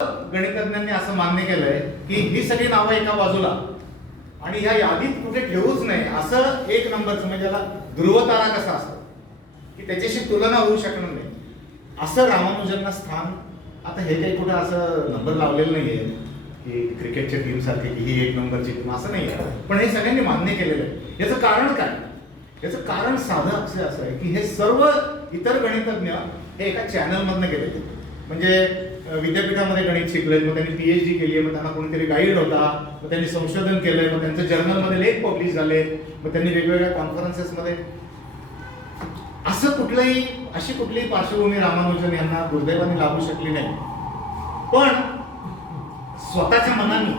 गणितज्ञांनी असं मान्य केलंय की ही सगळी नावं एका बाजूला आणि ह्या यादीत कुठे ठेवूच नाही असं एक नंबरचं, म्हणजे त्याला ध्रुवतारा कसा असतो की त्याच्याशी तुलना होऊ शकणार नाही असं रामानुजनना स्थान. आता हे काही कुठं असं नंबर लावलेलं नाहीये की क्रिकेटच्या टीम सारखी की ही एक नंबरची टीम असं नाही आहे, पण हे सगळ्यांनी मान्य केलेलं आहे. याचं कारण काय? याचं कारण साधं असं आहे की हे सर्व इतर गणितज्ञ हे एका चॅनलमधनं गेलेले, म्हणजे विद्यापीठामध्ये गणित शिकले, मग त्यांनी PhD केली आहे, मग त्यांना कोणीतरी गाईड होता, मग त्यांनी संशोधन केलंय, मग त्यांचं जर्नलमध्ये लेख पब्लिश झाले, मग त्यांनी वेगवेगळ्या कॉन्फरन्सेसमध्ये. असं कुठलंही अशी कुठलीही पार्श्वभूमी रामानुजन यांना दुर्दैवाने लाभू शकली नाही. पण स्वतःच्या मनाने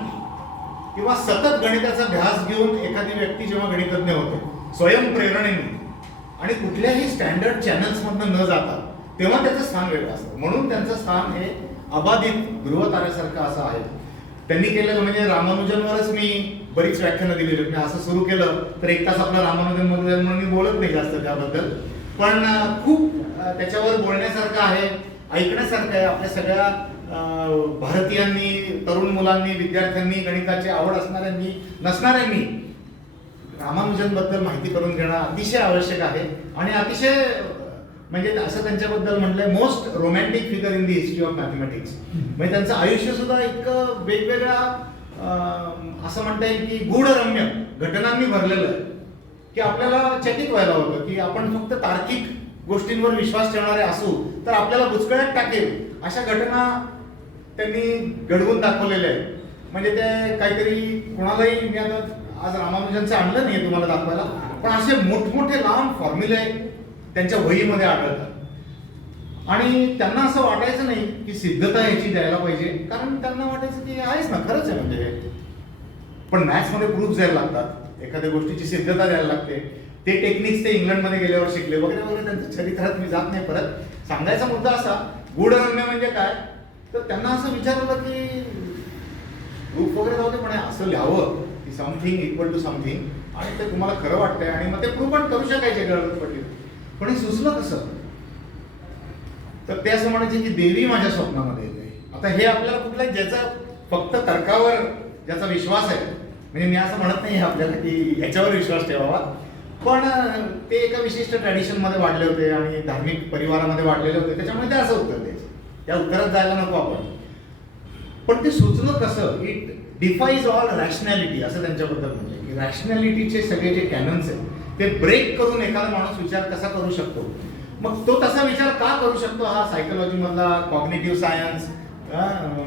किंवा सतत गणिताचा ध्यास घेऊन एखादी व्यक्ती जेव्हा गणितज्ञ होते स्वयंप्रेरणेने आणि कुठल्याही स्टँडर्ड चॅनल्समधनं न जाता, तेव्हा त्याचं स्थान वेगळं असतं. म्हणून त्यांचं स्थान हे अबाधित ध्रुवताऱ्यासारखं असं आहे. त्यांनी केलेलं म्हणजे रामानुजनवरच मी बरीच व्याख्यानं दिलेली. मी असं सुरू केलं तर एक तास आपला रामानुजन म्हणून मी बोलत नाही जास्त त्याबद्दल, पण खूप त्याच्यावर बोलण्यासारखं आहे, ऐकण्यासारखं आहे. आपल्या सगळ्या भारतीयांनी, तरुण मुलांनी, विद्यार्थ्यांनी, गणिताची आवड असणाऱ्यांनी नसणाऱ्यांनी रामानुजनबद्दल माहिती करून घेणं अतिशय आवश्यक आहे. आणि अतिशय म्हणजे असं त्यांच्याबद्दल म्हटलंय most romantic figure in the history of mathematics. म्हणजे त्यांचं आयुष्य सुद्धा इतकं वेगवेगळ्या असं म्हणता येईल की गूढरम्य घटनांनी भरलेलं आहे की आपल्याला चकित व्हायला होतं की आपण फक्त तार्किक गोष्टींवर विश्वास ठेवणारे असू तर आपल्याला बुचकळ्यात टाकेल अशा घटना त्यांनी घडवून दाखवलेल्या आहेत. म्हणजे ते काहीतरी कोणालाही, मी आता आज रामानुजनचं आणलं नाही तुम्हाला दाखवायला, पण असे मोठमोठे लांब फॉर्म्युले त्यांच्या वहीमध्ये आढळतात आणि त्यांना असं वाटायचं नाही की सिद्धता याची द्यायला पाहिजे, कारण त्यांना वाटायचं की आहेच ना, खरंच आहे म्हणजे. पण मॅथ्समध्ये प्रूफ द्यायला लागतात, एखाद्या गोष्टीची सिद्धता द्यायला लागते. ते टेक्निक्स ते इंग्लंडमध्ये गेल्यावर शिकले वगैरे वगैरे. त्यांच्या चरित्रात मी जात नाही. परत सांगायचा मुद्दा असा, गूढरम्य म्हणजे काय, तर त्यांना असं विचारलं की प्रूफ वगैरे जाऊ दे, पण असं लिहावं की समथिंग इक्वल टू समथिंग आणि ते तुम्हाला खरं वाटतंय आणि मग ते प्रूफ पण करू शकायचे गरज पडली. पण हे सुचलं कसं? तर ते असं म्हणायचे की देवी माझ्या स्वप्नामध्ये येते. आता हे आपल्याला कुठलाही ज्याचा फक्त तर्कावर ज्याचा विश्वास आहे, म्हणजे मी असं म्हणत नाही आपल्याला की याच्यावर विश्वास ठेवावा, पण ते एका विशिष्ट ट्रॅडिशनमध्ये वाढले होते आणि धार्मिक परिवारामध्ये वाढलेले होते, त्याच्यामुळे ते असं उत्तर द्यायचं. त्या उत्तरात जायला नको आपण. पण ते सुचलं कसं? इट डिफाईज ऑल रॅशनॅलिटी असं त्यांच्याबद्दल म्हणजे की रॅशनॅलिटीचे सगळे जे कॅनन्स आहेत ते ब्रेक करून एखादा माणूस विचार कसा करू शकतो. मग तो तसा विचार का करू शकतो हा सायकोलॉजी मधला, कॉग्निटिव्ह सायन्स,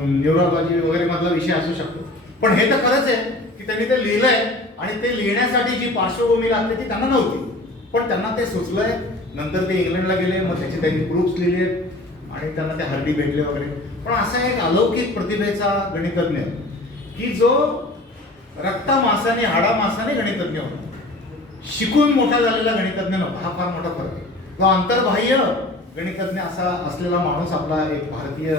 न्यूरोलॉजी वगैरे मधला विषय असू शकतो. पण हे तर खरंच आहे की त्यांनी ते लिहिलंय आणि ते लिहिण्यासाठी जी पार्श्वभूमी लागते ती त्यांना नव्हती, पण त्यांना ते सुचलंय. नंतर ते इंग्लंडला गेले, मग त्याचे त्यांनी प्रूफ्स लिहिले आणि त्यांना ते हल्ली भेटले वगैरे. पण असा एक अलौकिक प्रतिभेचा गणितज्ञ की जो रक्ता मासाने हाडा मासाने गणितज्ञ होता, शिकून मोठा झालेला गणितज्ञ नव्हता. हा फार मोठा फरक आहे. तो अंतर्बाह्य गणितज्ञ असा असलेला माणूस आपला एक भारतीय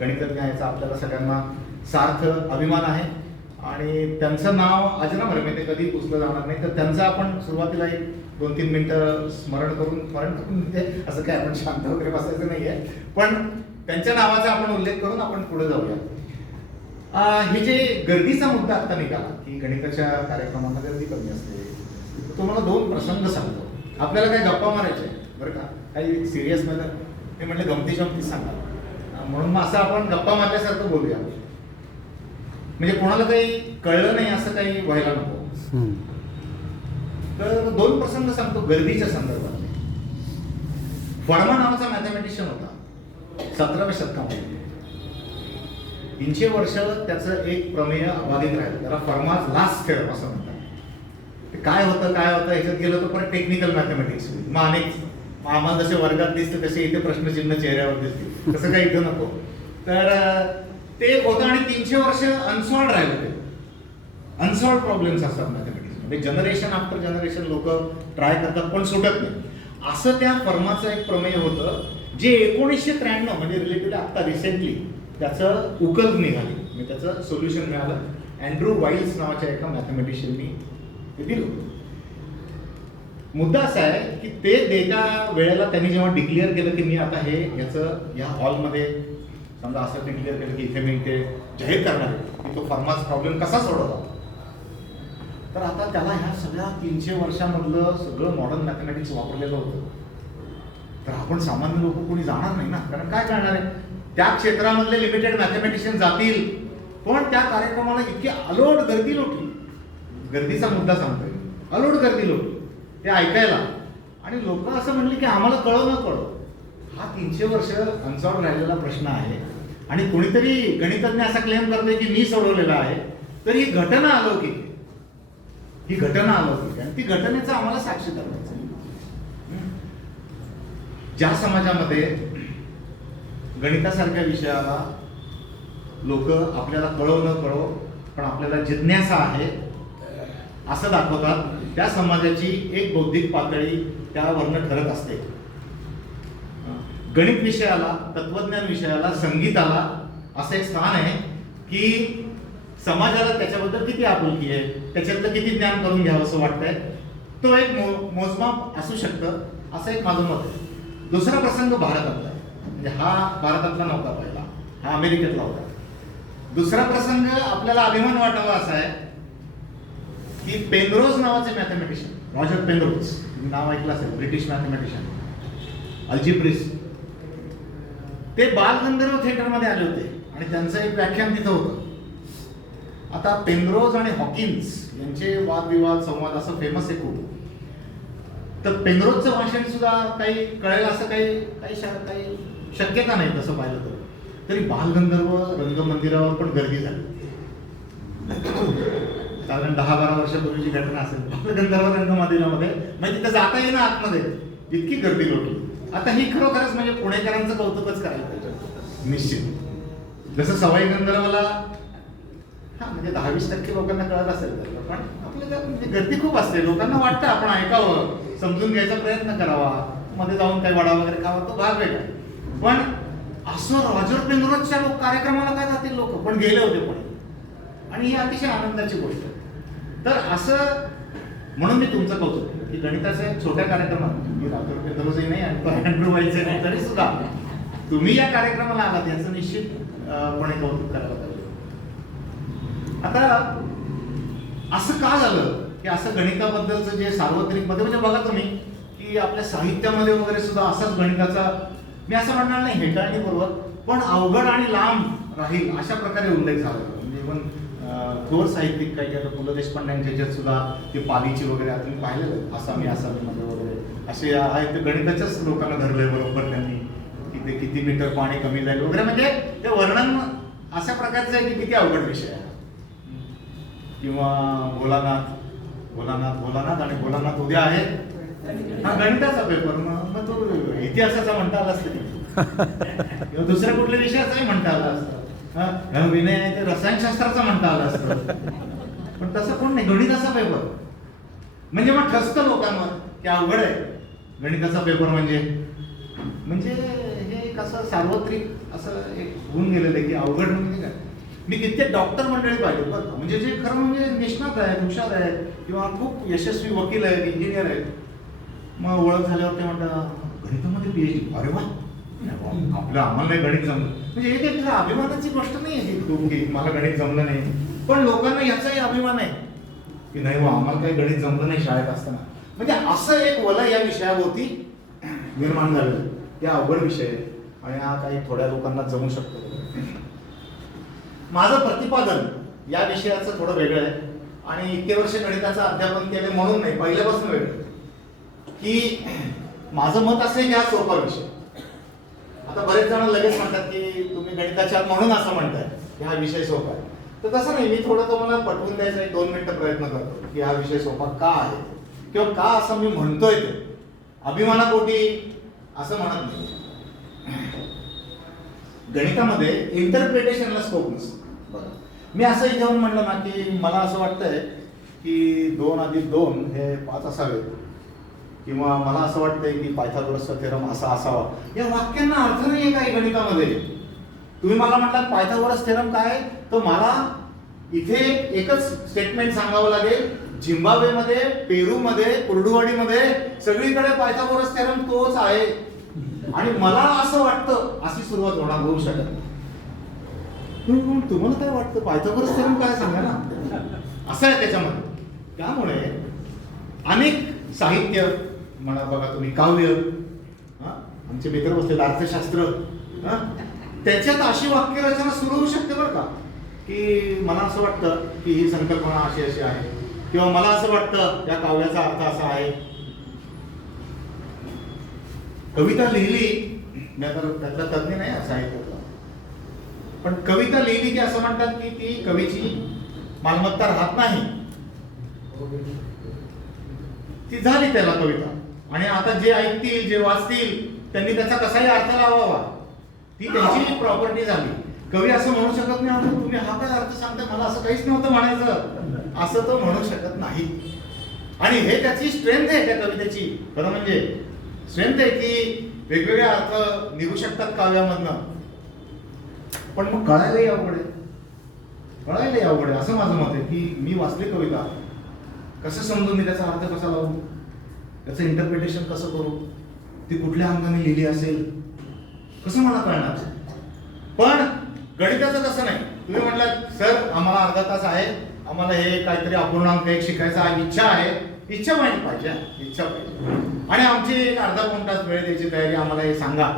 गणितज्ञ आहे, याचा आपल्याला सगळ्यांना सार्थ अभिमान आहे. आणि त्यांचं नाव अजरामर, म्हणजे ते कधी पुसलं जाणार नाही. तर त्यांचं आपण सुरुवातीला एक 2-3 मिनिटं स्मरण करून म्हणजे असं काय आपण शांत वगैरे बसायचं नाहीये, पण त्यांच्या नावाचा आपण उल्लेख करून आपण पुढे जाऊया. हे जे गर्दीचा मुद्दा आता निघाला की गणिताच्या कार्यक्रमांना गर्दी कमी असते, तुम्हाला 2 प्रसंग सांगतो. आपल्याला काही गप्पा मारायचे बरं का, काही सिरियस मध्ये ते म्हणले गमती जमती सांगा, म्हणून मग असं आपण गप्पा मारल्यासारखं बोलूया, म्हणजे कोणाला काही कळलं नाही असं काही व्हायला नको. तर 2 प्रसंग सांगतो गर्दीच्या संदर्भात. फर्मा नावाचा मॅथमॅटिशियन होता 17व्या शतकामध्ये. 300 वर्ष त्याचं एक प्रमेय अबाधित राहिलं. त्याला फर्माज लास्ट थेरम असं म्हणतात. काय होतं ह्याच्यात गेलं तर परत टेक्निकल मॅथमॅटिक्स. मग अनेक आम्हाला जसे वर्गात दिसते तसे इथे प्रश्नचिन्ह चेहऱ्यावर दिसते, तसं काही इथं नको. तर ते होतं आणि 300 वर्ष अनसॉल्ड राहिले ते. अनसॉल्ड प्रॉब्लेम्स असतात मॅथमॅटिक्स मध्ये. जनरेशन आफ्टर जनरेशन लोक ट्राय करतात पण सुटत नाही. असं त्या फर्माचं एक प्रमेय होतं जे 1993 म्हणजे रिलेटेड आता रिसेंटली त्याचं उकल निघाली, म्हणजे त्याचं सोल्युशन मिळालं. अँड्रू वाईल्स नावाच्या एका मॅथमॅटिशियननी ते दिलं. मुद्दा असा आहे की ते देत्या वेळेला त्यांनी जेव्हा डिक्लेअर केलं की मी आता हे याचं या हॉलमध्ये समजा असं डिक्लेअर केलं की इथे मी ते जाहीर करणार आहे की तो फर्मास प्रॉब्लेम कसा सोडवला, तर आता त्याला ह्या सगळ्या 300 वर्षामधलं सगळं मॉडर्न मॅथमॅटिक्स वापरलेलं होतं. तर आपण सामान्य लोक कोणी जाणार नाही ना, कारण काय करणार आहे, त्या क्षेत्रामधले लिमिटेड मॅथमॅटिशियन जातील, पण त्या कार्यक्रमाला इतकी अलोट गर्दी लोटली, गर्दीचा मुद्दा सांगतोय, अलोट गर्दी लोटली ते ऐकायला. आणि लोक असं म्हणले की आम्हाला कळव न कळव, हा 300 वर्ष अनसॉल्व राहिलेला प्रश्न आहे आणि कोणीतरी गणितज्ञ असा क्लेम करतोय की मी सोडवलेला आहे, तर ही घटना अलौकिक, ही घटना अलौकिक आणि ती घटनेचं आम्हाला साक्षीदार व्हायचं. ज्या समाजामध्ये गणितासारख्या विषयाला लोक आपल्याला कळव न कळव पण आपल्याला जिज्ञासा आहे असं दाखवतात, त्या समाजाची एक बौद्धिक पातळी त्यावरनं ठरत असते. गणित विषयाला, तत्वज्ञान विषयाला, संगीताला असं एक स्थान आहे की समाजाला त्याच्याबद्दल किती आपुलकी आहे, त्याच्यातलं किती ज्ञान करून घ्यावं असं वाटतंय, तो एक मोजमाप असू शकतं, असं एक माझं मत आहे. दुसरा प्रसंग भारतातला आहे, म्हणजे हा भारतातला नव्हता पहिला, हा अमेरिकेतला होता. दुसरा प्रसंग आपल्याला अभिमान वाटावा असा आहे की पेनरोज नावाचे मॅथमॅटिशियन, रॉजर पेनरोज नाव ऐकलं असेल, ब्रिटिश मॅथमॅटिशियन, अल्जिब्रिस्ट, ते बालगंधर्व थिएटरमध्ये आले होते आणि त्यांचं एक व्याख्यान तिथं होतं. आता पेनरोज आणि हॉकिन्स यांचे वादविवाद, संवाद असं फेमस आहे खूप. तर पेनरोजचं भाषण सुद्धा काही कळेल असं काही शक्यता नाही तसं पाहिलं तर. तरी बालगंधर्व रंगमंदिरावर पण गर्दी झाली, कारण 10-12 वर्षापूर्वीची घटना असेल. बालगंधर्व रंगमंदिरामध्ये म्हणजे तिथं जाता येईना आतमध्ये, इतकी गर्दी लोटली. आता ही खरोखरच म्हणजे पुणेकरांचं कौतुकच करायला पाहिजे निश्चित. जसं सवाई गंधर्वला हा म्हणजे 10-20% लोकांना कळत असेल तर, पण आपल्याला म्हणजे गर्दी खूप असते, लोकांना वाटतं आपण ऐकावं, समजून घ्यायचा प्रयत्न करावा, मध्ये जाऊन काही वडा वगैरे खावा, तो भाग वेगळा. पण असं रॉजर पेनरोजच्या कार्यक्रमाला काय जातील लोक, पण गेले होते पुणे, आणि ही अतिशय आनंदाची गोष्ट आहे. तर असं म्हणून मी तुमचं कौतुक केलं की गणिताच्या छोट्या कार्यक्रमात, मी रॉजर पेनरोजही नाही आणि तो अँड्रू व्हायचे नाही, तरी सुद्धा तुम्ही या कार्यक्रमाला आलात याचं निश्चितपणे कौतुक करायला पाहिजे. आता असं का झालं की असं गणिताबद्दलचं जे सार्वत्रिक मध्ये म्हणजे बघा तुम्ही की आपल्या साहित्यामध्ये वगैरे सुद्धा असाच गणिताचा, मी असं म्हणणार नाही हेटाळणीपूर्वक, पण अवघड आणि लांब राहील अशा प्रकारे उल्लेख झाला. म्हणजे इव्हन थोर साहित्यिक काही आता पु ल देशपांड्यांच्या ह्याच्यात सुद्धा ते पालीची वगैरे आता मी पाहिलेलं आसामी मध्ये वगैरे असे आहेत, ते गणिताच्याच लोकांना धरलंय बरोबर त्यांनी की ते किती मीटर पाणी कमी जाईल वगैरे, म्हणजे ते वर्णन अशा प्रकारचं आहे की किती अवघड विषय आहे. किंवा भोलानाथ आणि भोलानाथ उद्या आहे, हा गणिताचा पेपर, मग तो इतिहासाचा म्हणता आला असतं किंवा दुसऱ्या कुठल्या विषयाचाही म्हणता आला असतं, विनय आहे ते रसायनशास्त्राचा म्हणता आला असतं, पण तसं कोण नाही, गणिताचा पेपर म्हणजे मग ठसतं लोकांवर की अवघड आहे गणिताचा पेपर म्हणजे हे एक असं सार्वत्रिक असं एक होऊन गेलेलं आहे की अवघड म्हणजे काय. मी कित्येक डॉक्टर मंडळी पाहिजे बरं, म्हणजे जे खरं म्हणजे निष्णात आहेत, हुशार आहेत किंवा खूप यशस्वी वकील आहेत, इंजिनियर आहेत, मग ओळख झाल्यावर ते म्हणतात गणितामध्ये PhD, अरे वा, आम्हाला नाही गणित जमलं, म्हणजे एक एक अभिमानाची गोष्ट नाही आहे की मला गणित जमलं नाही, पण लोकांना याचाही अभिमान आहे की नाही वा आम्हाला काही गणित जमलं नाही शाळेत असताना. म्हणजे असं एक वलय या विषयाभोवती निर्माण झालं की अवघड विषय आहे आणि हा काही थोड्या लोकांना जमू शकतो. माझं प्रतिपादन या विषयाचं थोडं वेगळं आहे आणि इतके वर्ष गणिताचं अध्यापन केले म्हणून नाही, पहिल्यापासून वेगळं की माझं मत असं आहे की हा सोपा विषय. आता बरेच जण लगेच म्हणतात की तुम्ही गणिताच्या म्हणून असं म्हणताय की हा विषय सोपा आहे, तर तसं नाही. मी थोडं तुम्हाला पटवून द्यायचा 1-2 मिनिटं प्रयत्न करतो की हा विषय सोपा का आहे किंवा का असं मी म्हणतोय, ते अभिमानापोटी असं म्हणत नाही. गणितामध्ये इंटरप्रिटेशनला स्कोप नसतो. मी असं इथे येऊन म्हणलं ना की मला असं वाटतंय की 2+2 हे 5 असावे, किंवा मला असं वाटतंय की पायथागोरसचा थेरम असा असावा, या वाक्यांना अर्थ नाही आहे काही गणितामध्ये. तुम्ही मला म्हटलात पायथागोरस थेरम काय, तर मला इथे एकच स्टेटमेंट सांगावं लागेल, झिम्बाब्वेमध्ये, पेरूमध्ये, कुर्डुवाडीमध्ये सगळीकडे पायथागोरस थेरम तोच आहे आणि मला असं वाटतं, अशी सुरुवात होऊ शकत. तुम्हाला काय वाटतं पायथागोरस थेरम काय सांगा ना, असं आहे त्याच्यामध्ये. त्यामुळे अनेक साहित्य म्हणा, बघा तुम्ही काव्य, आमचे मित्र बसलेले अर्थशास्त्र, त्याच्यात अशी वाक्यरचना सुरू होऊ शकते बरं का, की मला असं वाटतं की ही संकल्पना अशी अशी आहे, किंवा मला असं वाटतं या काव्याचा अर्थ असा आहे. कविता लिहिली, मी आता त्यातला तज्ञ नाही साहित्यातला, पण कविता लिहिली की असं म्हणतात की ती कवीची मालमत्ता राहत नाही, ती झाली त्याला कविता, आणि आता जे ऐकतील जे वाचतील त्यांनी त्याचा कसाही अर्थ लावावा, ती त्यांची प्रॉपर्टी झाली. कवी असं म्हणू शकत नाही तुम्ही हा काय अर्थ सांगताय, मला असं काहीच नव्हतं म्हणायचं, असं तो म्हणू शकत नाही. आणि हे त्याची स्ट्रेंथ आहे त्या कवितेची. खरं म्हणजे स्ट्रेंथ आहे की वेगवेगळे अर्थ निघू शकतात काव्यामधनं, पण मग कळायलाही अवघड आहे, कळायलाही अवघड आहे. असं माझं मत आहे की मी वाचली कविता, कसं समजू मी त्याचा अर्थ कसा लावू, त्याचं इंटरप्रिटेशन कसं करू, ती कुठल्या अंगाने लिहिली असेल कसं मला कळणार. पण गणिताचं तसं नाही. तुम्ही म्हटलात सर आम्हाला अर्धा तास आहे, आम्हाला हे काहीतरी अपूर्णांक एक शिकायचा इच्छा आहे, इच्छा माहिती पाहिजे, इच्छा पाहिजे, आणि आमची एक अर्धा पाऊण तास वेळ द्यायची तयारी, आम्हाला हे सांगा,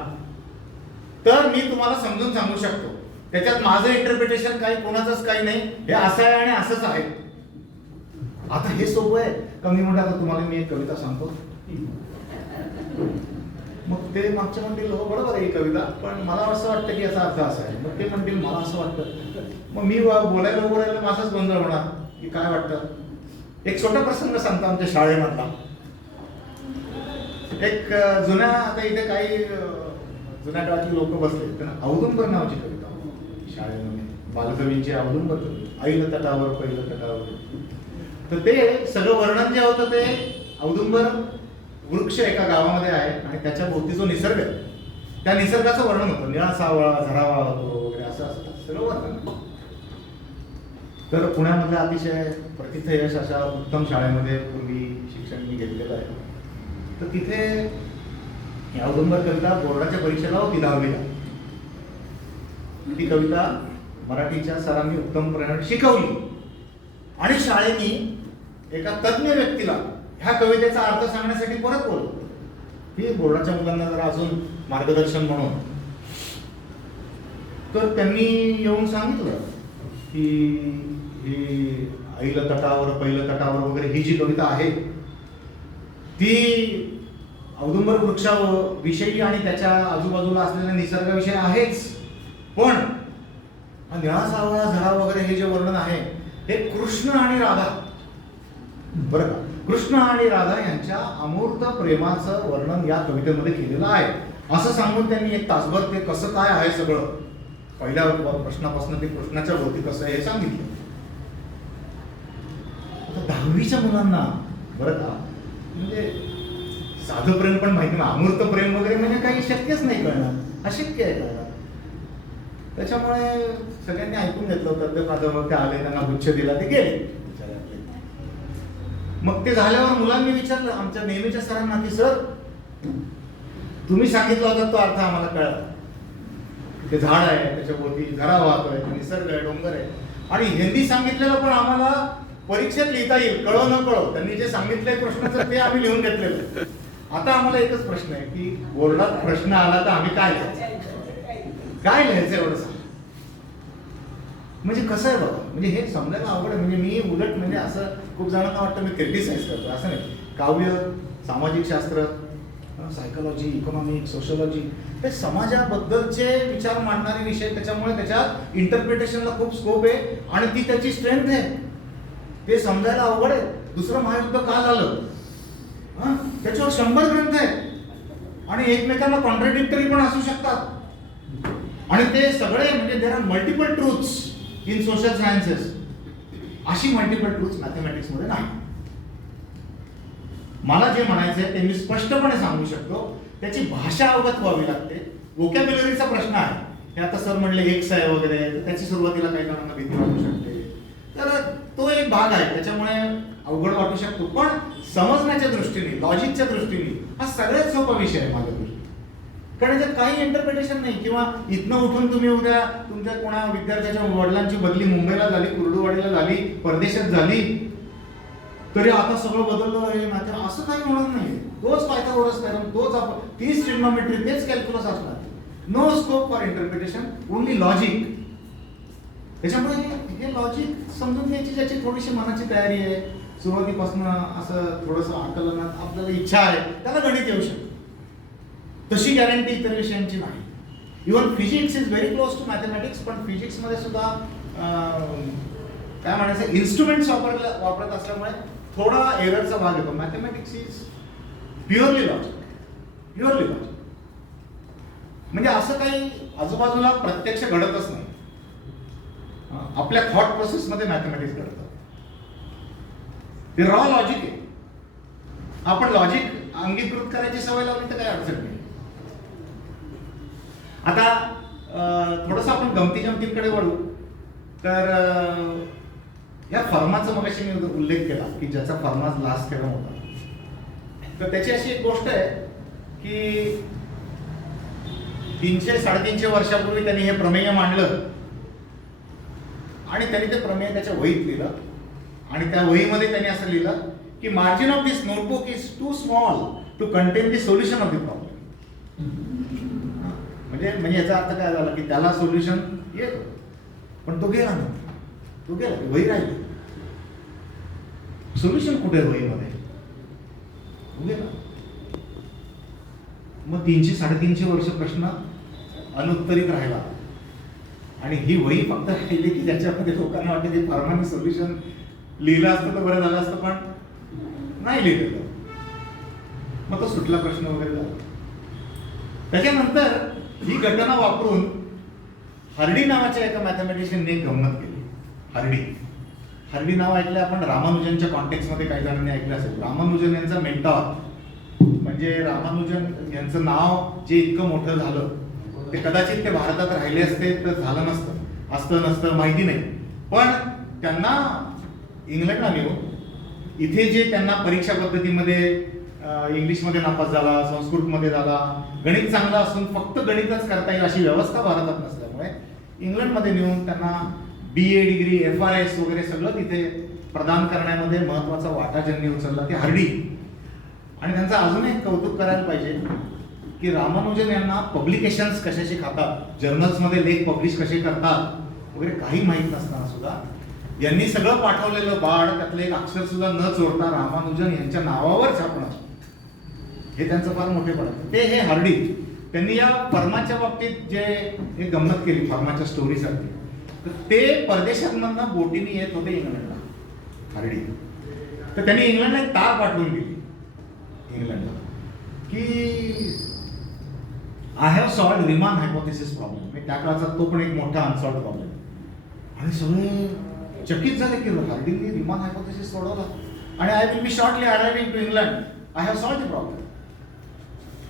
तर मी तुम्हाला समजून सांगू शकतो. त्याच्यात माझं इंटरप्रिटेशन काही कोणाचंच काही नाही, हे असं आहे आणि असंच आहे. आता हे सोपं आहे का मी म्हटलं आता तुम्हाला मी एक कविता सांगतो, मग ते मागच्या म्हणतील हो बरोबर आहे ही कविता, पण मला असं वाटतं की याचा अर्थ असा आहे, मग ते म्हणतील मला असं वाटतं, मग मी बोलायला उभं राहिलं माझाच गोंधळ होणार की काय वाटतं. एक छोटा प्रसंग सांगतो आमच्या शाळेमधला. एक जुन्या, आता इथे काही जुन्या काळाची लोक बसले, त्यांना औदुंबर नावाची कविता शाळेमध्ये, बालकवींची औदुंबर कविता, ऐल तटावर पहिलं तटावर. तर ते सगळं वर्णन जे होतं ते औदुंबर वृक्ष एका गावामध्ये आहे आणि त्याच्या भोवती जो निसर्ग आहे त्या निसर्गाचं वर्णन होतं. निळा सावळा झरावा होतो वगैरे असं असतं सगळं वर्णन. तर पुण्यामधल्या अतिशय प्रथित यश अशा उत्तम शाळेमध्ये पूर्वी शिक्षण मी घेतलेलं आहे. तर तिथे औदुंबर कविता बोर्डाच्या परीक्षेला होती 10वीला. ती कविता मराठीच्या सरांनी उत्तमपणे शिकवली आणि शाळेने एका तज्ञ व्यक्तीला ह्या कवितेचा अर्थ सांगण्यासाठी परत बोलवलं, ही बोर्डाच्या मुलांना जरा अजून मार्गदर्शन म्हणून. तर त्यांनी येऊन सांगितलं की ही ऐल तटावर पहिलं तटावर वगैरे ही जी कविता आहे ती औदुंबर वृक्षाविषयी आणि त्याच्या आजूबाजूला असलेल्या निसर्गाविषयी आहेच, पण निळा सावळा झरा वगैरे हे जे वर्णन आहे हे कृष्ण आणि राधा, बरं का, कृष्ण आणि राधा यांच्या अमूर्त प्रेमाचं वर्णन या कवितेमध्ये केलेलं आहे असं सांगून त्यांनी एक तासभर ते कसं काय आहे सगळं पहिल्या प्रश्नापासून ते कृष्णाच्या भोवती कसं आहे हे सांगितलं. आता 10वीच्या मुलांना बरं का, म्हणजे साधं प्रेम पण माहिती नाही, अमूर्त प्रेम वगैरे म्हणजे काही शक्यच नाही कळणार, अशक्य आहे कळणार. त्याच्यामुळे सगळ्यांनी ऐकून घेतलं होतं, ते आले, त्यांना गुच्छ दिला, ते गेले. मग ते झाल्यावर मुलांनी विचारलं आमच्या नेहमीच्या सरांना की सर तुम्ही सांगितलं होता तो अर्थ आम्हाला कळला, ते झाड आहे त्याच्या भोवती झरा वाहतोय, निसर्ग आहे, डोंगर आहे, आणि हिंदी सांगितलेलं पण आम्हाला परीक्षेत लिहिता येईल कळो न कळो, त्यांनी जे सांगितलंय प्रश्नाचं ते आम्ही लिहून घेतलेलं. आता आम्हाला एकच प्रश्न आहे की बोर्डात प्रश्न आला तर आम्ही काय लिहायचं एवढं सांग. म्हणजे कसं आहे बघा, म्हणजे हे समजायला अवघड आहे. म्हणजे मी उलट म्हणजे असं खूप जणांना वाटतं मी क्रिटिसाइज करतो, असं नाही. काव्य, सामाजिक शास्त्र, सायकोलॉजी, इकॉनॉमिक्स, सोशियोलॉजी हे समाजाबद्दलचे विचार मांडणारे विषय, त्याच्यामुळे त्याच्यात इंटरप्रिटेशनला खूप स्कोप आहे आणि ती त्याची स्ट्रेंथ आहे. ते समजायला अवघड आहे. दुसरं महायुद्ध का झालं, त्याच्यावर 100 ग्रंथ आहेत आणि एकमेकांना कॉन्ट्राडिक्टरी पण असू शकतात, आणि ते सगळे म्हणजे there are multiple truths in social sciences. अशी मल्टिपल ट्रूथ्स मॅथमॅटिक्स मध्ये नाही. मला जे म्हणायचं आहे ते मी स्पष्टपणे सांगू शकतो, त्याची भाषा अवगत व्हावी लागते. वोकॅब्युलरीचा प्रश्न आहे, हे आता सर म्हणले एक्स आहे वगैरे, त्याची सुरुवातीला काही जणांना भीती वाटू शकते, तर तो एक भाग आहे, त्याच्यामुळे अवघड वाटू शकतो. पण समजण्याच्या दृष्टीने, लॉजिकच्या दृष्टीने हा सगळ्यात सोपा विषय आहे माझ्या दृष्टीने. कारण याच्यात काही इंटरप्रिटेशन नाही. किंवा इथनं उठून तुम्ही उद्या तुमच्या कोणा विद्यार्थ्याच्या वडिलांची बदली मुंबईला झाली, कुर्डुवाडीला झाली, परदेशात झाली, तरी आता सगळं बदललं आहे मॅथमॅटिक्स, असं काही होणार नाही. तोच पायथागोरस थेरम, तोच आपण तीच ट्रिग्नोमेट्री, तेच कॅल्क्युलस असणार. No scope for interpretation, only logic. त्याच्यामुळे हे लॉजिक समजून घ्यायची ज्याची थोडीशी मनाची तयारी आहे, सुरुवातीपासून असं थोडंसं आकलनात आपल्याला इच्छा आहे, त्याला गणित येऊ शकतं. तशी गॅरंटी इतर विषयांची नाही. Even physics is very close to mathematics, पण फिजिक्समध्ये सुद्धा काय म्हणायचं, इन्स्ट्रुमेंट्स वापरत असल्यामुळे थोडा एररचा भाग येतो. Mathematics is purely logic, purely logic. म्हणजे असं काही आजूबाजूला प्रत्यक्ष घडतच नाही. आपल्या थॉट प्रोसेसमध्ये मॅथमॅटिक्स घडतं. ते रॉ लॉजिक आहे. आपण लॉजिक अंगीकृत करायची सवय लावली तर काही अडचण नाही. आता थोडंसं आपण गमती जमतींकडे वळू. तर या फर्माचा मगाशी मी उल्लेख केला की ज्याचा फर्माच लास्ट थेरम होता. तर त्याची अशी एक गोष्ट आहे की 300-350 वर्षापूर्वी त्यांनी हे प्रमेय मांडलं आणि त्यांनी ते प्रमेय त्याच्या वहीत लिहिलं. आणि त्या वहीमध्ये त्यांनी असं लिहिलं की margin of this notebook is too small to contain the solution of the problem. म्हणजे याचा अर्थ काय झाला की त्याला सोल्युशन येत होतं, पण तो गेला नाही. तो गेला, वही राहिली. सोल्युशन कुठे वहीमध्ये? तो गेला. मग 300-350 वर्ष प्रश्न अनुत्तरित राहिला. आणि ही वही फक्त राहिली की ज्याच्यामध्ये लोकांना वाटतं की फर्माने सोल्युशन लिहिलं असतं तर बरं झालं असतं, पण नाही लिहिलेलं. मग तो सुटला प्रश्न वगैरे झाला. त्याच्यानंतर ही घटना वापरून हार्डी नावाच्या एका मॅथमॅटिशियनने एक गंमत केली. हार्डी नाव ऐकलं आपण रामानुजनच्या कॉन्टेक्स्टमध्ये काही जणांनी ऐकलं असेल. रामानुजन यांचा मेंटॉर, म्हणजे रामानुजन यांचं नाव जे इतकं मोठं झालं ते कदाचित ते भारतात राहिले असते तर झालं नसतं, असतं नसतं माहिती नाही. पण त्यांना इंग्लंडला नेऊन इथे जे त्यांना परीक्षा पद्धतीमध्ये इंग्लिशमध्ये नापास झाला, संस्कृतमध्ये झाला, गणित चांगलं असून फक्त गणितच करता येईल अशी व्यवस्था भारतात नसल्यामुळे इंग्लंडमध्ये नेऊन त्यांना BA डिग्री, FRS वगैरे सगळं तिथे प्रदान करण्यामध्ये महत्त्वाचा वाटा ज्यांनी उचलला ते हार्डी. आणि त्यांचं अजून एक कौतुक करायला पाहिजे की रामानुजन यांना पब्लिकेशन्स कशाशी खातात, जर्नल्समध्ये लेख पब्लिश कसे करतात वगैरे काही माहीत नसताना सुद्धा यांनी सगळं पाठवलेलं बाळ त्यातलं एक अक्षर सुद्धा न चोरता रामानुजन यांच्या नावावर छापणं, हे त्यांचं फार मोठेपण. ते हे हार्डी त्यांनी या फर्माच्या बाबतीत जे एक गंमत केली फर्माच्या स्टोरीसाठी, तर ते परदेशातमधनं बोटीने येत होते इंग्लंडला हार्डी. तर त्यांनी इंग्लंडला एक तार पाठवून दिली इंग्लंडला की I have solved Riemann hypothesis problem. त्या काळाचा तो पण एक मोठा अनसॉल्व्ड प्रॉब्लेम. आणि सगळे चकित झाले की हार्डीने रिमान हायपोथेसिस सोडवला आणि I will be shortly arriving to England, I have solved the problem.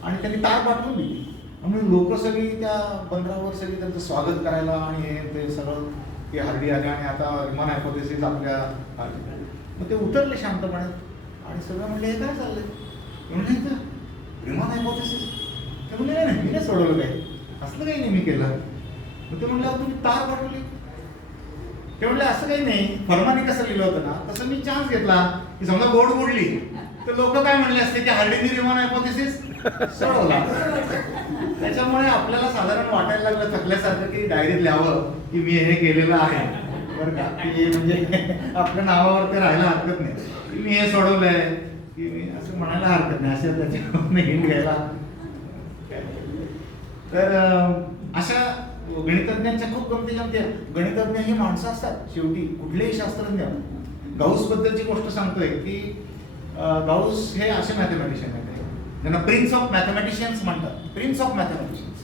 आणि त्यांनी तार पाठवून दिली. म्हणून लोक सगळी त्या बंदरावर सगळी त्यांचं स्वागत करायला आणि हे ते सगळं की हार्डी आले आणि आता रिमान हायपोथेसिस आपल्या. मग ते उतरले शांतपणे आणि सगळं म्हणले हे काय चाललंय? म्हणले का रिमान हायपोथेसिस? ते म्हणले नाही मी नाही सोडवलं काही, असलं काही नाही मी केलं. मग ते म्हणले तुम्ही तार पाठवली? ते म्हणले असं काही नाही, फर्माने कसं लिहिलं होतं ना तसं मी चान्स घेतला की समजा बोर्ड बुडली तर लोक काय म्हणले असते की हार्डीने रिमान हायपोथेसिस सोडवला. त्याच्यामुळे आपल्याला साधारण वाटायला लागलं थकल्यासारखं की डायरीत लिहावं की मी हे केलेलं आहे बरं का, की म्हणजे आपल्या नावावर ते राहायला हरकत नाही की मी हे सोडवलंय, की मी असं म्हणायला हरकत नाही, असं त्याच्यावर हिंट घ्यायला. तर अशा गणितज्ञांच्या खूप गमती जमते. गणितज्ञ ही माणसं असतात शेवटी, कुठलेही शास्त्रज्ञ. गाऊस बद्दलची गोष्ट सांगतोय की गाऊस हे असे मॅथमॅटिशियन आहेत ज्यांना प्रिन्स ऑफ मॅथमॅटिशियन्स म्हणतात. प्रिन्स ऑफ मॅथमॅटिशियन्स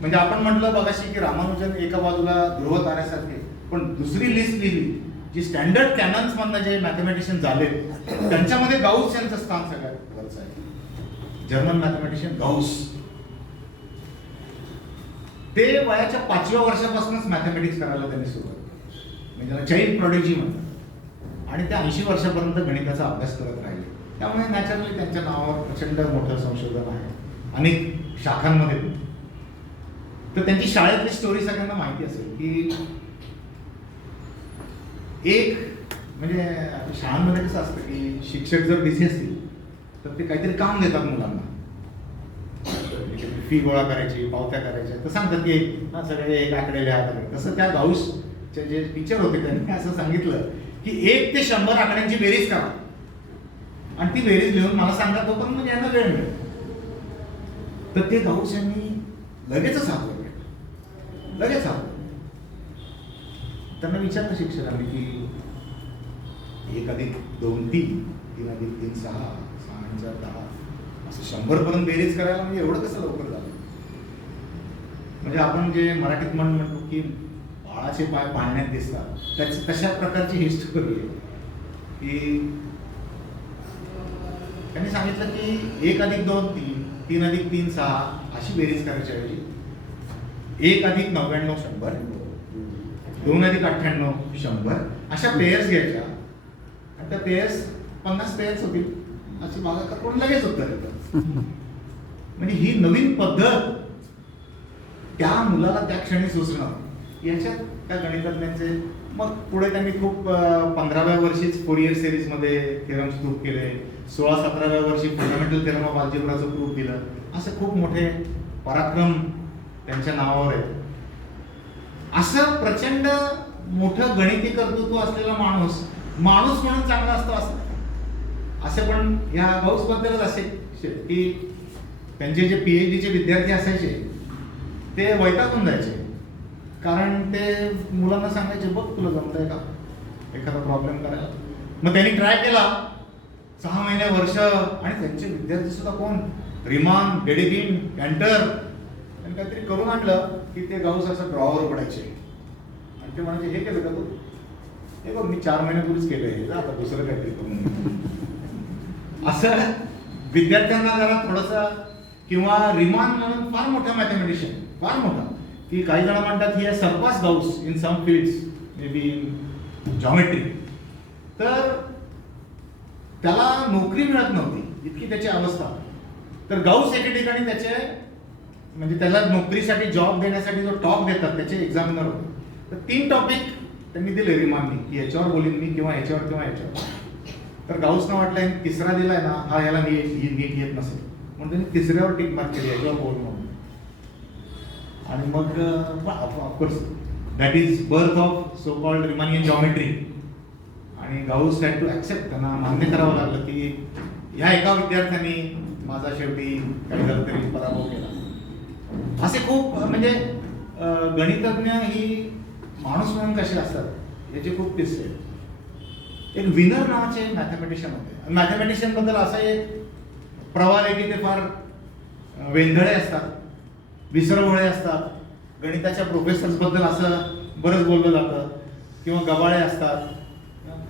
म्हणजे आपण म्हटलं बघाशी की रामानुजन एका बाजूला ध्रुव ताऱ्यासारखे, पण दुसरी लिस्ट लिहिली जी स्टँडर्ड कॅनन्स मधनं जे मॅथमॅटिशियन झाले त्यांच्यामध्ये गाऊस यांचं स्थान सगळ्यात वरचं आहे. German mathematician Gauss. ते वयाच्या 5व्या वर्षापासूनच मॅथमॅटिक्स करायला त्यांनी सुरुवात केली, म्हणजे त्याला चाइल्ड प्रोडिजी म्हणतात. आणि ते 80 वर्षापर्यंत गणिताचा अभ्यास करत राहिले. त्यामुळे नॅचरली त्यांच्या नावावर प्रचंड मोठं संशोधन आहे. अनेक शाखांमध्ये. तर त्यांची शाळेतली स्टोरी सगळ्यांना माहिती असेल की एक म्हणजे शाळांमध्ये कसं असतं की शिक्षक जर बिझी असतील तर ते काहीतरी काम देतात मुलांना, फी गोळा करायची, पावत्या करायच्या, तर सांगतात की सगळे एक आकडे लिहा. तसं त्या गाऊसचे जे टीचर होते त्यांनी असं सांगितलं की 1 ते 100 आकड्यांची बेरीज करा आणि ती बेरीज लिहून मला सांगा, तो पण म्हणजे यांना वेळ मिळेल. तर ते गाऊस यांनी लगेचच हात वगैरे लगेच हात. त्यांना विचारलं शिक्षकांनी की 1 अधिक 2 3, 3 अधिक 3 6, 6 आणि 4 10, असं 100 पर्यंत बेरीज करायला म्हणजे एवढं कसं लवकर झालं. म्हणजे आपण जे मराठीत म्हणतो की बाळाचे पाय पाळण्यात दिसतात, तशा प्रकारची ही स्टोरी आहे की त्यांनी सांगितलं की 1 अधिक 2 3, 3 अधिक 3 6 अशी बेरीज करायची ऐवजी 1 अधिक 99 100, 2 अधिक 98 100 अशा पेयर्स घ्यायच्या आणि त्या पेयर्स 50 पेयर्स होतील अशी भागाकार करून लगेच उत्तर येतं. म्हणजे ही नवीन पद्धत त्या मुलाला त्या क्षणी सुचणं, याच्यात त्या गणितज्ञांचे मग पुढे त्यांनी खूप 15व्या वर्षीच फोरियर सिरीजमध्ये थेरम्स प्रूव्ह केले, 16-17व्या वर्षी फंडामेंटल थेरम ऑफ अल्जेब्राचं प्रूव्ह दिलं. असे खूप मोठे पराक्रम त्यांच्या नावावर आहे. असं प्रचंड मोठं गणिती कर्तृत्व असलेला माणूस म्हणून चांगला असतो असे पण या गाऊस बद्दलच असे की त्यांचे जे PhDचे विद्यार्थी असायचे ते वैतागून जायचे, कारण ते मुलांना सांगायचे बघ तुला जमतंय का एखादा प्रॉब्लेम करायला. मग त्यांनी ट्राय केला 6 महिने वर्ष, आणि त्यांचे विद्यार्थी सुद्धा कोण, रिमान, डेडेकिन, कॅन्टर, त्यांनी काहीतरी करून आणलं की ते गाऊस असं ड्रॉवर पडायचे आणि ते म्हणायचे हे केलं का तू, हे बघ मी 4 महिन्यापूर्वीच केलंय, आता दुसरं काहीतरी करून. असं विद्यार्थ्यांना जरा थोडंसं, किंवा रिमान म्हणून फार मोठा मॅथमॅटिशियन, फार मोठा, की काही जण म्हणतात he surpass Gauss in some fields, maybe in geometry. तर त्याला नोकरी मिळत नव्हती, इतकी त्याची अवस्था. तर गाऊस एके ठिकाणी त्याचे म्हणजे त्याला नोकरीसाठी जॉब देण्यासाठी जो टॉप देतात त्याचे एक्झामिनर होते. तर 3 टॉपिक त्यांनी दिले रिमाननी की याच्यावर बोलीन मी, किंवा याच्यावर किंवा याच्यावर. तर गाऊसनं वाटलं तिसरा दिलाय ना हा याला नीट येत नसेल, म्हणून त्यांनी तिसऱ्यावर टिक मार्क केली याच्यावर बोल म्हणून. आणि मग of course that is birth of so called Riemannian geometry. आणि गाऊस हॅड टू ऍक्सेप्ट, त्यांना मान्य करावं लागलं की ह्या एका विद्यार्थ्यांनी माझा शेवटी काही झालं तरी पराभव केला. असे खूप म्हणजे गणितज्ञ ही माणूस म्हणून कसे असतात याचे खूप किस्से आहेत. एक विनर नावाचे मॅथमॅटिशियन होते. मॅथमॅटिशियन बद्दल असा एक प्रवाद आहे की ते फार वेंधळे असतात, विसरवळे असतात. गणिताच्या प्रोफेसर्स बद्दल असं बरंच बोललं जातं, किंवा गबाळे असतात.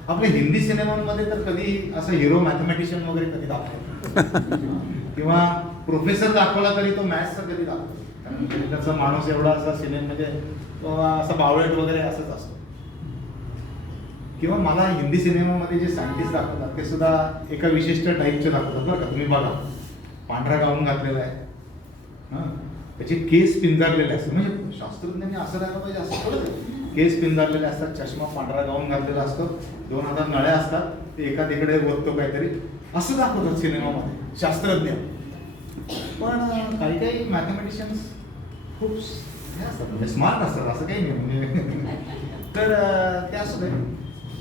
आपल्या हिंदी सिनेमांमध्ये तर कधी असं हिरो मॅथमॅटिशियन वगैरे कधी दाखवतो, किंवा प्रोफेसर दाखवला तरी तो मॅथ्सचा कधी दाखवतो, कारण गणिताचा माणूस एवढा असा सिनेमामध्ये तो असा बावळट वगैरे असंच असतो. किंवा मला हिंदी सिनेमामध्ये जे सायंटिस्ट दाखवतात ते सुद्धा एका विशिष्ट टाईपचे दाखवतात बरं का. तुम्ही बघा, पांढरा गाऊन घातलेला आहे, त्याचे केस पिंजारलेले असतात, म्हणजे शास्त्रज्ञांनी असं राहायला पाहिजे असं थोडं. केस पिंजारलेले असतात, चष्मा, पांढरा गाऊन घातलेला असतो, 2 हातात नळ्या असतात, ते एका तिकडे बोलतो काहीतरी, असं दाखवतात सिनेमामध्ये शास्त्रज्ञ. पण काही काही मॅथमॅटिशियन्स खूप हे असतात, म्हणजे स्मार्ट असतात, असं काही नाही म्हणजे. तर ते असू दे,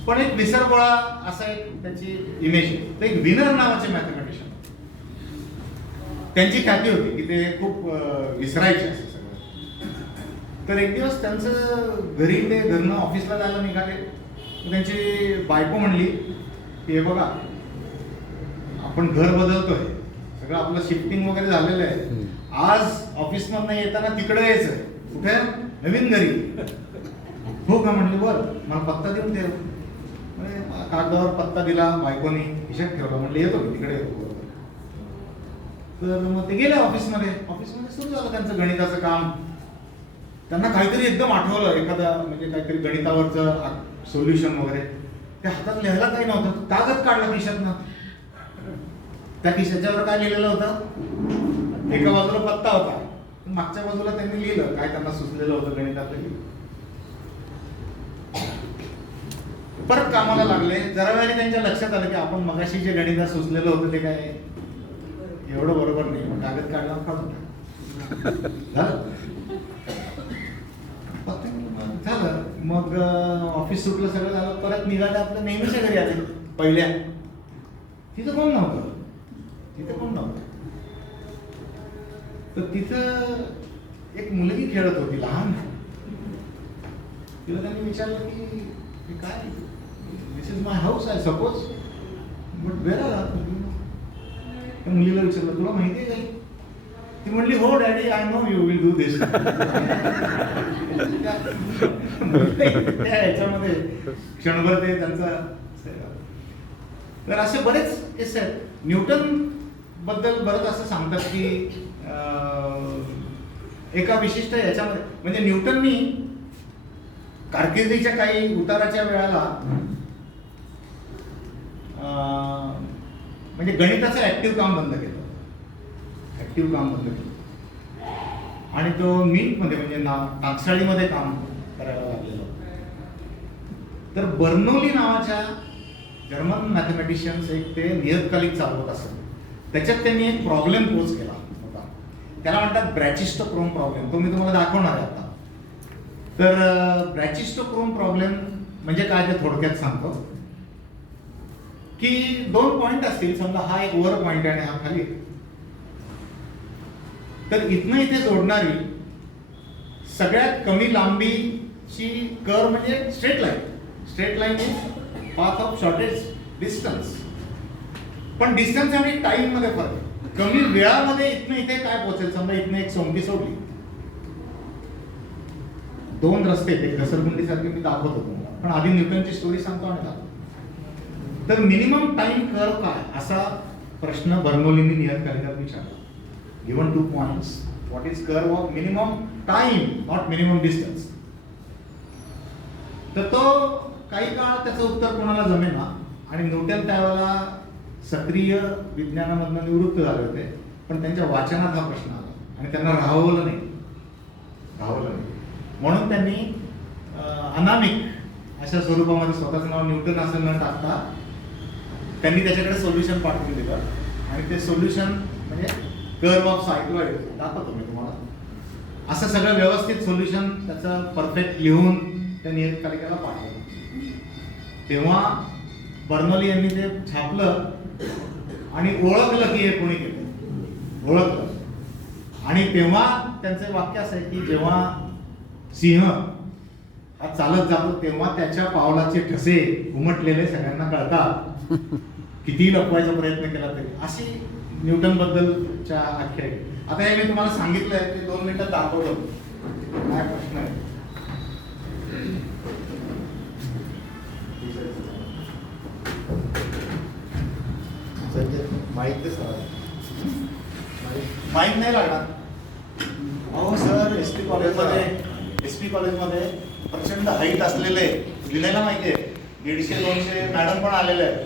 पण एक विसरगोळा असा एक त्याची इमेज आहे. तर एक विनर नावाचे मॅथमॅटिशियन, त्यांची ख्याती होती की ते खूप विसरायचे असं सगळं. तर एक दिवस त्यांचं घरी ते घरनं ऑफिसला जायला निघाले. त्यांची बायको म्हणली की हे बघा आपण घर बदलतोय, सगळं आपलं शिफ्टिंग वगैरे झालेलं आहे, आज ऑफिसमधनं येताना तिकडे यायचं. कुठे? नवीन घरी. हो का म्हणले, बरं मला पत्ता देऊन ठेव. कागदावर पत्ता दिला, बायकोनी खिशात ठेवला, म्हणले येतो मी तिकडे येतो. तर मग ते गेले ऑफिसमध्ये. सुरू झालं त्यांचं गणिताचं काम. त्यांना काहीतरी एकदम आठवलं, एखादा म्हणजे काहीतरी गणितावरचं सोल्युशन वगैरे. त्या हातात लिहायला काही नव्हतं, कागद काढला खिशातनं. त्या खिशाच्यावर काय लिहिलेलं होतं? एका बाजूला पत्ता होता, मागच्या बाजूला त्यांनी लिहिलं काय त्यांना सुचलेलं होतं गणितातलं लिहिलं. परत कामाला लागले. जरा वेळाने त्यांच्या लक्षात आलं की आपण मगाशी जे गणितात सुचलेलं होतं ते काय एवढं बरोबर नाही. मग कागद काढला काढून झालं. मग ऑफिस सुटलं, सगळं झालं. परत निघाले आपलं नेहमीच्या घरी आले. पहिल्या तिथं कोण नव्हतं, तर तिथं एक मुलगी खेळत होती लहान. तिला त्यांनी विचारलं की काय, this is my house I suppose, but where are you. त्या मुलीला विचारलं तुला माहिती आहे काही? ती म्हणली हो daddy, I know you will do this. ह्याच्यामध्ये क्षणभर ते त्यांचा. तर असे बरेच किस्से आहेत. न्यूटन बद्दल बरंच असं सांगतात की एका विशिष्ट याच्यामध्ये म्हणजे न्यूटननी कारकिर्दीच्या काही उताराच्या वेळाला म्हणजे गणिताचं ऍक्टिव्ह काम बंद केलं. आणि तो मिंटमध्ये म्हणजे टाकसाळीमध्ये काम करायला लागलेलं. तर बर्नौली नावाच्या जर्मन मॅथमॅटिशियन्स एक ते नियतकालिक चालवत असत. त्याच्यात त्यांनी एक प्रॉब्लेम पोज केला होता. त्याला म्हणतात ब्रॅचिस्टोक्रोम प्रॉब्लेम. तो मी तुम्हाला दाखवणार आहे आता. तर ब्रॅचिस्टोक्रोम प्रॉब्लेम म्हणजे काय ते थोडक्यात सांगतो की 2 पॉइंट असतील. समजा हा एक वर पॉइंट आहे आणि हा खाली. तर इथनं इथे जोडणारी सगळ्यात कमी लांबीची कर्व म्हणजे straight line is path of shortest distance. पण डिस्टन्स आणि टाइम मध्ये फरक आहे. कमी वेळामध्ये इथनं इथे काय पोहोचेल. समजा इथनं एक सोंगटी सोडली, 2 रस्ते ते घसरगुंडी सारखे मी दाखवतो तुम्हाला, पण आधी न्यूटनची स्टोरी सांगतो आणि दाखवतो. तर मिनिमम टाइम कर्व काय असा प्रश्न बर्नौलींनी नियतकालिकात विचारला. Given 2 points, what is curve of minimum time, not minimum distance. तर तो काही काळ त्याचं उत्तर कोणाला जमेना आणि न्यूटन त्यावेळेला सक्रिय विज्ञानामधून निवृत्त झाले होते. पण त्यांच्या वाचनात हा प्रश्न आला आणि त्यांना राहवलं नाही. म्हणून त्यांनी अनामिक अशा स्वरूपामध्ये स्वतःचं नाव न्यूटन असं न टाकता त्यांनी त्याच्याकडे सोल्युशन पाठवून दिलं. आणि ते सोल्युशन म्हणजे कर्व ऑफ सायक्लॉइड दाखवतो मी तुम्हाला. असं सगळं व्यवस्थित सोल्युशन त्याचं परफेक्ट लिहून त्या नियतकालिकाला पाठवलं. तेव्हा बर्नौली यांनी ते छापलं आणि ओळखलं की हे कोणी केलं, ओळखलं. आणि तेव्हा त्यांचं वाक्य असं आहे की जेव्हा सिंह हा चालत जातो तेव्हा त्याच्या पावलाचे ठसे उमटलेले सगळ्यांना कळतात. कितीही लपवायचा प्रयत्न केला तरी. अशी न्यूटन बद्दलच्या आख्यायिका. आता हे मी तुम्हाला सांगितलंय ते 2 मिनिटात दाखवलं. काय प्रश्न आहे? माहीत नाही लागणार. अहो सर एसपी कॉलेजमध्ये प्रचंड हाईट असलेले लिहायला माहिती आहे. 150-200 मॅडम पण आलेले आहेत.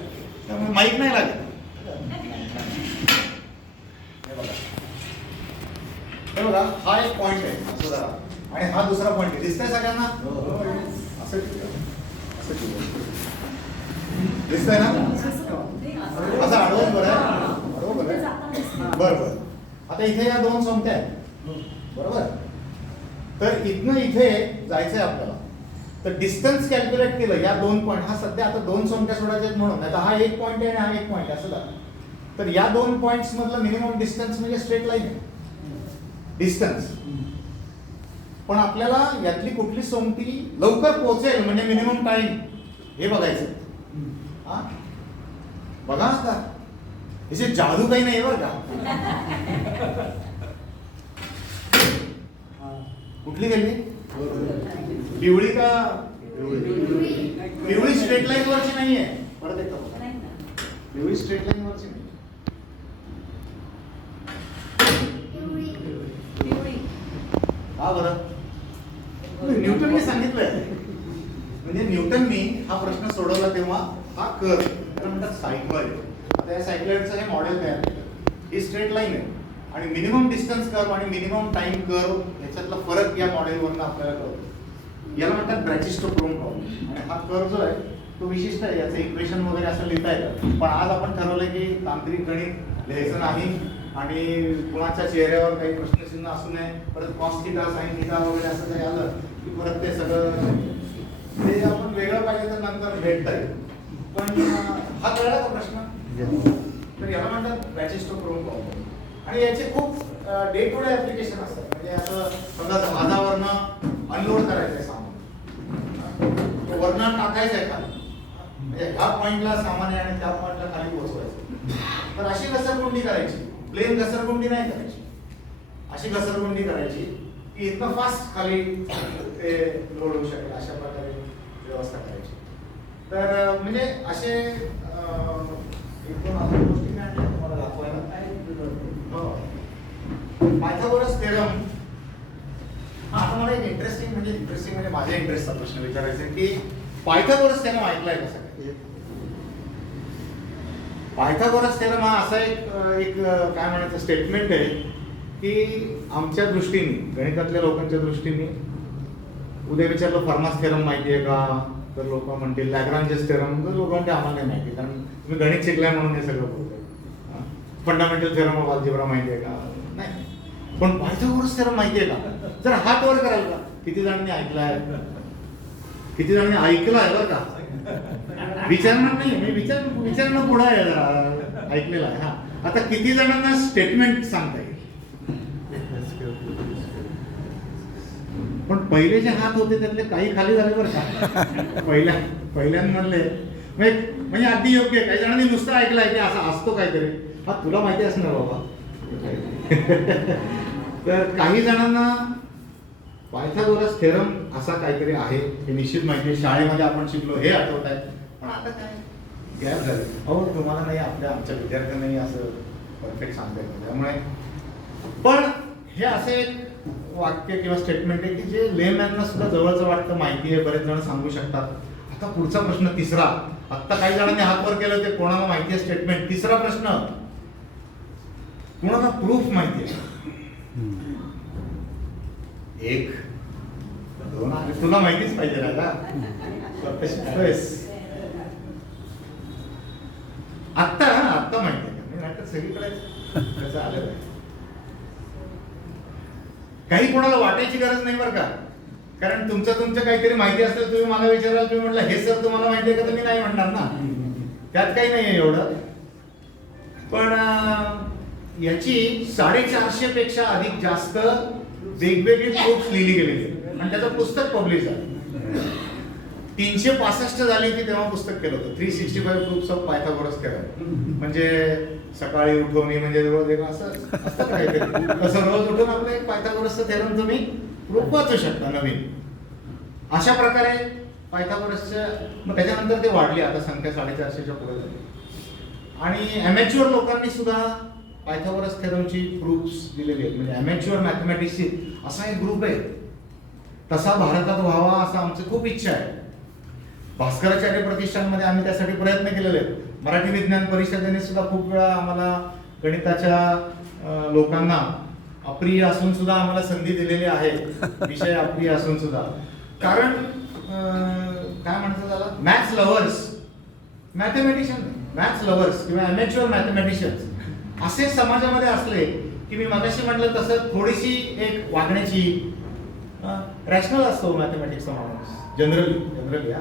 त्यामुळे माहीत नाही लागत. हे बघा हा एक पॉइंट आहे असं जरा आणि हा दुसरा पॉइंट आहे. दिसतंय सगळ्यांना? असं दिसतंय ना? असं अडवून बरं आहे. बरोबर आहे. बरं. आता इथे या 2 सोंगट्या आहेत बरोबर. तर इथनं इथे जायचंय आपल्याला. तर डिस्टन्स कॅल्क्युलेट केलं या 2 पॉइंट. हा सध्या आता 2 सोंगट्या सोडायच्या आहेत म्हणून. आता हा 1 पॉइंट आहे आणि हा 1 पॉइंट आहे असं झालं. तर या 2 पॉइंट्स मधलं मिनिमम डिस्टन्स म्हणजे स्ट्रेट लाईन आहे डिस्टन्स. पण आपल्याला यातली कुठली सोंगटी लवकर पोहोचेल म्हणजे मिनिमम टाइम हे बघायचं. हा बघा आता याची जादू काही नाही बरं का. कुठली गेली? पिवळी का? पिवळी स्ट्रेट लाईन वरची नाहीये. परत एकदा बघा. पिवळी स्ट्रेट लाईन वरची नाही. हा बरं. न्यूटनने सांगितलंय. म्हणजे न्यूटननी हा प्रश्न सोडवला तेव्हा हा कर्व त्याला म्हणतात सायक्लॉइड. आता या सायक्लॉइडचं हे मॉडेल तयार केलं. ही स्ट्रेट लाईन आहे आणि मिनिमम डिस्टन्स कर्व आणि मिनिमम टाइम कर्व याच्यातला फरक या मॉडेलवरनं आपल्याला कळतो. याला म्हणतात ब्रॅचिस्टोक्रोम प्रॉब्लेम. आणि हा कर्व जो आहे तो विशिष्ट आहे, याचं इक्वेशन वगैरे असं लिहिता येतं. पण आज आपण ठरवलं की तांत्रिक गणित लिहायचं नाही आणि कुणाच्या चेहऱ्यावर काही प्रश्नचिन्ह असू नये. परत कॉस थिटा साइन थिटा वगैरे असं काही आलं की परत ते सगळं ते आपण वेगळं पाहिजे तर नंतर भेटता येईल. पण हा कळला का प्रश्न? तर याला म्हणतात ब्रॅचिस्टोक्रोम प्रॉब्लेम. आणि याचे खूप डे टू डे ऍप्लिकेशन असतात. म्हणजे असं समजा जहाजावरनं अनलोड करायचं आहे सामान, वरनं टाकायचं आहे खाली, म्हणजे ह्या पॉइंटला सामान आहे आणि त्या पॉइंटला खाली पोहोचवायचं. तर अशी घसरगुंडी करायची, प्लेन घसरगुंडी नाही करायची, अशी घसरगुंडी करायची की इतकं फास्ट खाली ते लोड होऊ शकेल अशा प्रकारे व्यवस्था करायची. तर म्हणजे असे एक दोन अजून गोष्टी मी आणल्या तुम्हाला दाखवायला. Pythagoras theorem. आता मला एक इंटरेस्टिंग म्हणजे माझ्या इंटरेस्टचा प्रश्न विचारायचा आहे की पायथागोरस थेरम ऐकलाय का सगळं? पायथागोरस थेरम हा असा एक काय म्हणायचं स्टेटमेंट आहे की आमच्या दृष्टीने, गणितातल्या लोकांच्या दृष्टीने, उद्या विचारलं फर्मास थेरम माहिती आहे का तर लोक म्हणतील लॅग्रांजेस थेरम, तर लोक म्हणते आम्हाला नाही माहिती कारण तुम्ही गणित शिकलाय म्हणून हे सगळं बोलतोय. फंडामेंटल थेरम ऑफ अल्जेब्रा माहिती आहे का? नाही. पण पायथागोरस थेरम माहिती आहे का? जर हात वर कराल का? किती जणांनी ऐकलाय? किती जणांनी ऐकलाय बरं का? विचारणार नाही मी, विचारणं पुढे आहे जरा, ऐकलेला आहे. हा, आता किती जणांना स्टेटमेंट सांगता येईल? पण पहिले जे हात होते त्यातले काही खाली झाले बरं का पहिल्यांमधले, म्हणजे अगदी योग्य आहे. काही जणांनी नुसतं ऐकलंय की असा असतो काहीतरी. हा तुला माहिती असणार बाबा. तर काही जणांना पायथागोरस थेरम असा काहीतरी आहे हे निश्चित माहिती आहे. शाळेमध्ये आपण शिकलो हे आठवत आहे. पण आता काय गॅप झाले. अहो तुम्हाला नाही, आमच्या विद्यार्थ्यांनाही असं परफेक्ट सांगता येतं. त्यामुळे पण हे असे एक वाक्य किंवा स्टेटमेंट आहे की जे लेमॅनना सुद्धा जवळचं वाटतं, माहिती आहे, बरेच जण सांगू शकतात. आता पुढचा प्रश्न तिसरा. आता काही जणांनी हात वर केलं ते कोणाला माहिती आहे स्टेटमेंट. तिसरा प्रश्न, कोणाला प्रूफ माहिती आहे? एक दोन, तुला माहितीच पाहिजे ना का? आत्ता माहिती आहे का? सगळीकडे आलेलं आहे. काही कोणाला वाटायची गरज नाही बरं का. कारण तुमचं काहीतरी माहिती असेल, तुम्ही मला विचाराल, तुम्ही म्हटलं हे सर तुम्हाला माहिती आहे का, तर मी नाही म्हणणार ना. त्यात काही नाही आहे एवढं. पण याची 450 पेक्षा अधिक जास्त वेगवेगळी प्रूफ्स लिहिली गेलेली आणि त्याचं पुस्तक पब्लिश झालं. 365 झाली होती तेव्हा पुस्तक केलं होतं, 365 प्रूफ्स ऑफ पायथागोरस थेरम. म्हणजे सकाळी उठवणी म्हणजे असं असतं काहीतरी, तसं रोज उठून आपलं एक पायथागोरसचं थेरम तुम्ही प्रूफ वाचू शकता नवीन. अशा प्रकारे पायथागोरसच्या, मग त्याच्यानंतर ते वाढली, आता संख्या 450च्या पुढे झाली. आणि अमॅच्युअर लोकांनी सुद्धा पायथागोरस थेरमची प्रूफ्स दिलेली आहेत. म्हणजे अमॅच्युअर मॅथमॅटिक्सची असा एक ग्रुप आहे, तसा भारतात व्हावा असं आमची खूप इच्छा आहे. भास्कराचार्य प्रतिष्ठानमध्ये आम्ही त्यासाठी प्रयत्न केलेले आहेत. मराठी विज्ञान परिषदेने सुद्धा खूप वेळा आम्हाला गणिताच्या लोकांना अप्रिय असून सुद्धा आम्हाला संधी दिलेली आहे, विषय अप्रिय असून सुद्धा. कारण काय म्हणतात त्याला, मॅथ्स लव्हर्स, मॅथ्स लव्हर्स किंवा अमॅच्युअर मॅथमॅटिशियन्स असे समाजामध्ये असले की मी मगाशी म्हटलं तसं थोडीशी एक वागण्याची, रॅशनल असतो मॅथमॅटिक्सचा माणूस जनरली.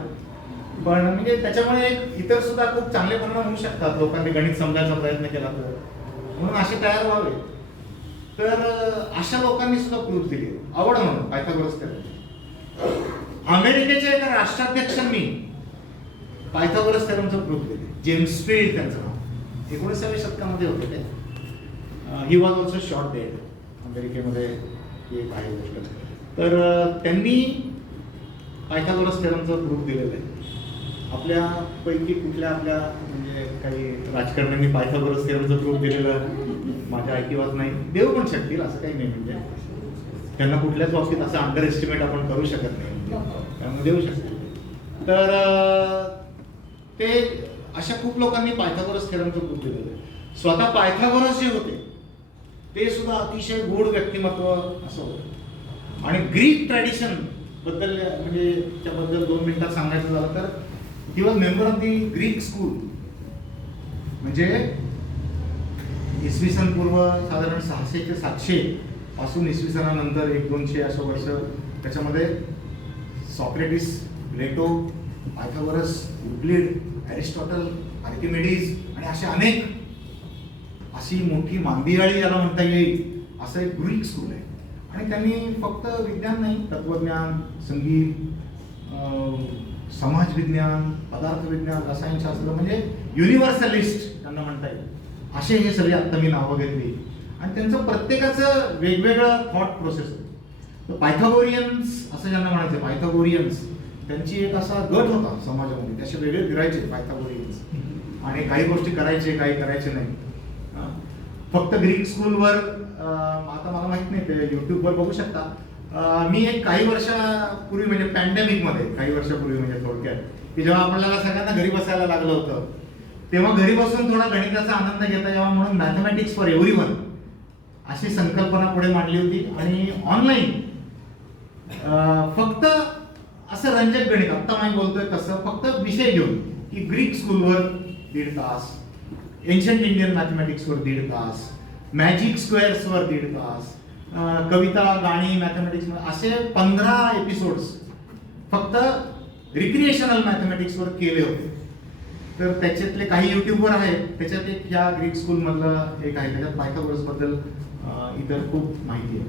पण म्हणजे त्याच्यामुळे इतर सुद्धा खूप चांगले परिणाम होऊ शकतात. लोकांनी गणित समजायचा प्रयत्न केला तर, म्हणून असे तयार व्हावे. तर अशा लोकांनी सुद्धा प्रूफ दिली, आवड म्हणून पायथागोरस थेरम. अमेरिकेच्या एका राष्ट्राध्यक्षांनी पायथागोरस थेरमचं प्रूफ दिले. जेम्स स्ट्रीट त्यांचं नाव, 19व्या शतकामध्ये होते ते. He was also short dead. अमेरिकेमध्ये एक आहे गोष्ट. तर त्यांनी पायथागोरस थेरमचं प्रूफ दिलेलं आहे. आपल्यापैकी कुठल्या म्हणजे काही राजकारण्यांनी पायथागोरस थेरमचं प्रूफ दिलेलं माझ्या ऐकिवात नाही. देऊ पण शकतील, असं काही नाही. म्हणजे त्यांना कुठल्याच बाबतीत असं अंडर एस्टिमेट आपण करू शकत नाही, त्यामुळे देऊ शकतील. तर ते अशा खूप लोकांनी पायथागोरस थेरमचं प्रूफ दिलेलं आहे. स्वतः पायथागोरस जे होते ते सुद्धा अतिशय गोड व्यक्तिमत्व असं होतं. आणि ग्रीक ट्रॅडिशन बद्दल म्हणजे त्याबद्दल 2 मिनिटात सांगायचं झालं तर he was member of the Greek school. म्हणजे इसवी सन पूर्व साधारण 600 ते 700 पासून इसवी सनानंतर 100-200 असं वर्ष त्याच्यामध्ये सॉक्रेटिस, प्लेटो, पायथागोरस, युक्लिड, एरिस्टॉटल, आर्किमिडीज आणि असे अनेक अशी मोठी मांदियाळी याला म्हणता येईल असं एक ग्रीक स्कूल आहे. आणि त्यांनी फक्त विज्ञान नाही, तत्वज्ञान, संगीत, समाज विज्ञान, पदार्थ विज्ञान, रसायनशास्त्र म्हणजे युनिव्हर्सलिस्ट त्यांना म्हणता येईल असे हे सगळे आत्ता मी नावं घेतली. आणि त्यांचं प्रत्येकाचं वेगवेगळं थॉट प्रोसेस होतं. पायथागोरियन्स असं ज्यांना म्हणायचं, पायथागोरियन्स त्यांची एक असा गट होता समाजामध्ये, त्याचे वेगळे फिरायचे पायथागोरियन्स आणि काही गोष्टी करायचे, काही करायचे नाही. फक्त ग्रीक स्कूलवर आता मला माहित नाही, ते युट्यूबवर बघू शकता. मी एक काही वर्षापूर्वी म्हणजे पॅन्डेमिकमध्ये काही वर्षापूर्वी म्हणजे थोडक्यात की जेव्हा आपल्याला सगळ्यांना घरी बसायला लागलं होतं तेव्हा घरी बसून थोडा गणिताचा आनंद घेता यावा म्हणून मॅथमॅटिक्स फॉर एव्हरीवन अशी संकल्पना पुढे मांडली होती. आणि ऑनलाईन फक्त असं रंजक गणित आत्ता मी बोलतोय तसं फक्त विषय घेऊन की ग्रीक स्कूलवर 1.5 तास, एन्शंट इंडियन मॅथमॅटिक्सवर 1.5 तास, मॅजिक स्क्वेअर्सवर 1.5 तास, कविता, गाणी, मॅथमॅटिक्स असे 15 एपिसोड्स फक्त रिक्रिएशनल मॅथमॅटिक्सवर केले होते. तर त्याच्यातले काही युट्यूबवर आहेत, त्याच्यात एक ह्या ग्रीक स्कूलमधलं एक आहे, त्याच्यात पायथागोरस बद्दल इतर खूप माहिती आहे.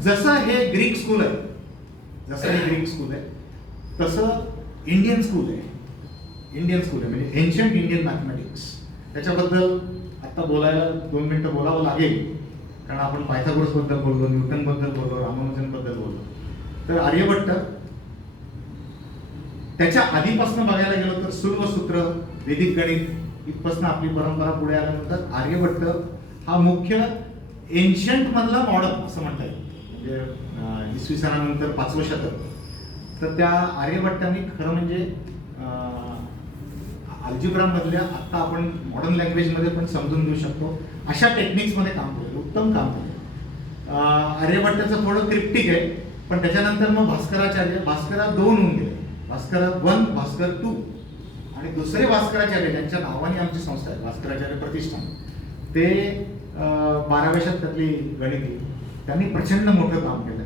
जसं हे ग्रीक स्कूल आहे, तसं इंडियन स्कूल आहे म्हणजे एन्शंट इंडियन मॅथमॅटिक्स. त्याच्याबद्दल आता बोलायला 2 मिनिटं बोलावं लागेल, कारण आपण पायथागोरस बद्दल बोललो, न्यूटन बद्दल बोललो, रामानुजन बद्दल बोललो. तर आर्यभट्ट त्याच्या आधीपासून बघायला गेलो तर सूर्यसूत्र, वैदिक गणित इथपासून आपली परंपरा पुढे आल्यानंतर आर्यभट्ट हा मुख्य एन्शंट मधला मॉडर्न असं म्हणता येईल. म्हणजे इसवी सनानंतर 5वं शतक. तर त्या आर्यभट्टांनी खरं म्हणजे अल्जिब्रा मधल्या आता आपण मॉडर्न लँग्वेजमध्ये पण समजून घेऊ शकतो अशा टेक्निक्समध्ये काम केलं, उत्तम काम केलं. आर्यभट्टाचं थोडं क्रिप्टिक आहे, पण त्याच्यानंतर मग भास्करा 2 होऊन गेले, भास्कर 1, भास्कर 2 आणि दुसरे भास्कराचार्य ज्यांच्या नावाने आमची संस्था आहे भास्कराचार्य प्रतिष्ठान, ते 12व्या शतकातली गणिती त्यांनी प्रचंड मोठं काम केलं.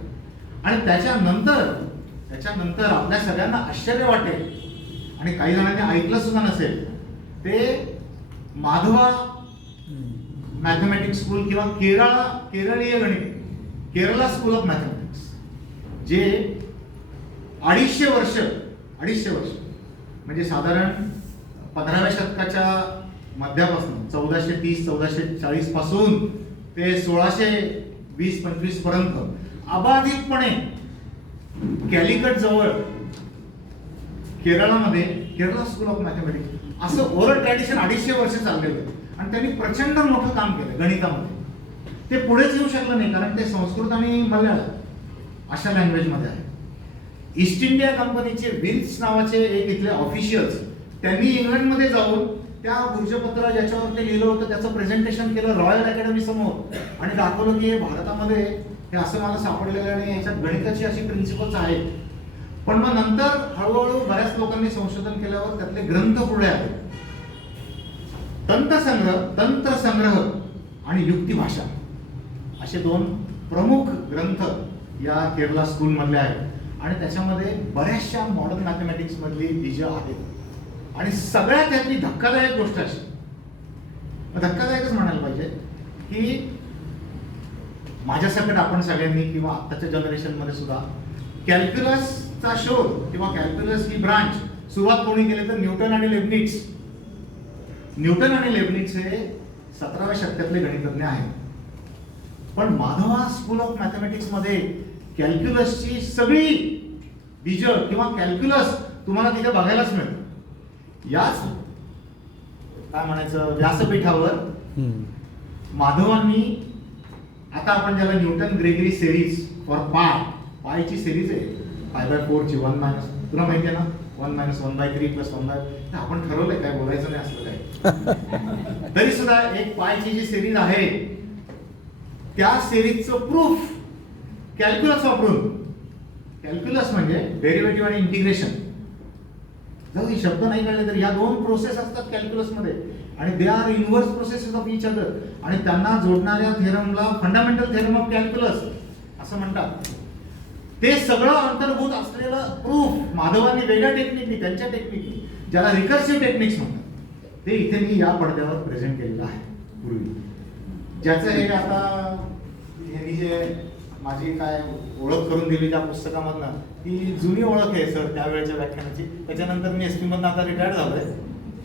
आणि त्याच्यानंतर आपल्या सगळ्यांना आश्चर्य वाटेल आणि काही जणांनी ऐकलं सुद्धा नसेल, ते माधवा मॅथमॅटिक्स स्कूल किंवा केरळीय गणित, केरला स्कूल ऑफ मॅथमॅटिक्स, जे 250 वर्ष म्हणजे साधारण 15व्या शतकाच्या मध्यापासून 1430-1440 पासून ते 1620-25 पर्यंत अबाधितपणे कॅलिकट जवळ केरळामध्ये केरला स्कूल ऑफ मॅथमॅटिक्स असं ओरल ट्रॅडिशन 250 वर्ष चाललेलं आहे. आणि त्यांनी प्रचंड मोठं काम केलं गणितामध्ये. ते पुढेच येऊ शकलं नाही, कारण ते संस्कृत आणि मल्याळम अशा लँग्वेजमध्ये आहे. ईस्ट इंडिया कंपनीचे विल्स नावाचे एक इथले ऑफिशियल्स, त्यांनी इंग्लंडमध्ये जाऊन त्या भूर्जपत्र ज्याच्यावर ते लिहिलं होतं त्याचं प्रेझेंटेशन केलं रॉयल अकॅडमी समोर आणि दाखवलं की हे भारतामध्ये हे असं मला सापडलेलं आणि याच्यात गणिताची अशी प्रिन्सिपल्स आहेत. पण मग नंतर हळूहळू बऱ्याच लोकांनी संशोधन केल्यावर त्यातले ग्रंथ पुढे आले. तंत्रसंग्रह आणि युक्तिभाषा असे 2 प्रमुख ग्रंथ या केरला स्कूल मधले आहेत. आणि त्याच्यामध्ये बऱ्याचशा मॉडर्न मॅथमॅटिक्स मधली बीज आहेत. आणि सगळ्यात त्यातली धक्कादायक गोष्ट अशी, धक्कादायकच म्हणायला पाहिजे, की माझ्यासकट आपण सगळ्यांनी किंवा आत्ताच्या जनरेशन मध्ये सुद्धा कॅल्क्युलसचा शोध किंवा कॅल्क्युलस ही ब्रांच सुरुवात कोणी केली तर न्यूटन आणि लेबनिट्झ हे 17व्या शतकातले गणितज्ञ आहेत. पण माधवा स्कूल ऑफ मॅथमॅटिक्स मध्ये कॅल्क्युलसची सगळी बीज किंवा कॅल्क्युलस तुम्हाला तिथे बघायलाच मिळतं. याच काय म्हणायचं व्यासपीठावर माधवांनी आता आपण ज्याला न्यूटन ग्रेगरी सिरीज फॉर पायची सिरीज आहे, π/4 ची 1 तुला माहिती आहे ना, 1 - 1/3 + 1/, आपण ठरवलंय काय बोलायचं नाही असलं काय. तरी सुद्धा एक पायची जी सिरीज आहे त्या सिरीजचं प्रूफ कॅल्क्युलस वापरून, कॅल्क्युलस म्हणजे डेरिव्हेटिव्ह आणि इंटिग्रेशन, जर हे शब्द नाही कळले तर या दोन प्रोसेस असतात कॅल्क्युलसमध्ये आणि they are inverse processes of each other आणि त्यांना जोडणाऱ्या थेरमला फंडामेंटल थेरम ऑफ कॅल्क्युलस असं म्हणतात. ते सगळं अंतर्भूत असलेलं प्रूफ माधवांनी वेगळ्या टेक्निकनी, त्यांच्या टेक्निकनी, ज्याला रिकर्सिव्ह टेक्निक्स म्हणतात, ते इथे मी या पडद्यावर प्रेझेंट केलेलं आहे पूर्वी. ज्याचं हे आता यांनी जे माझी काय ओळख करून दिली त्या पुस्तकामधनं, ती जुनी ओळख आहे सर त्यावेळेच्या व्याख्यानाची. त्याच्यानंतर मी एस मधनं आता रिटायर्ड झालोय.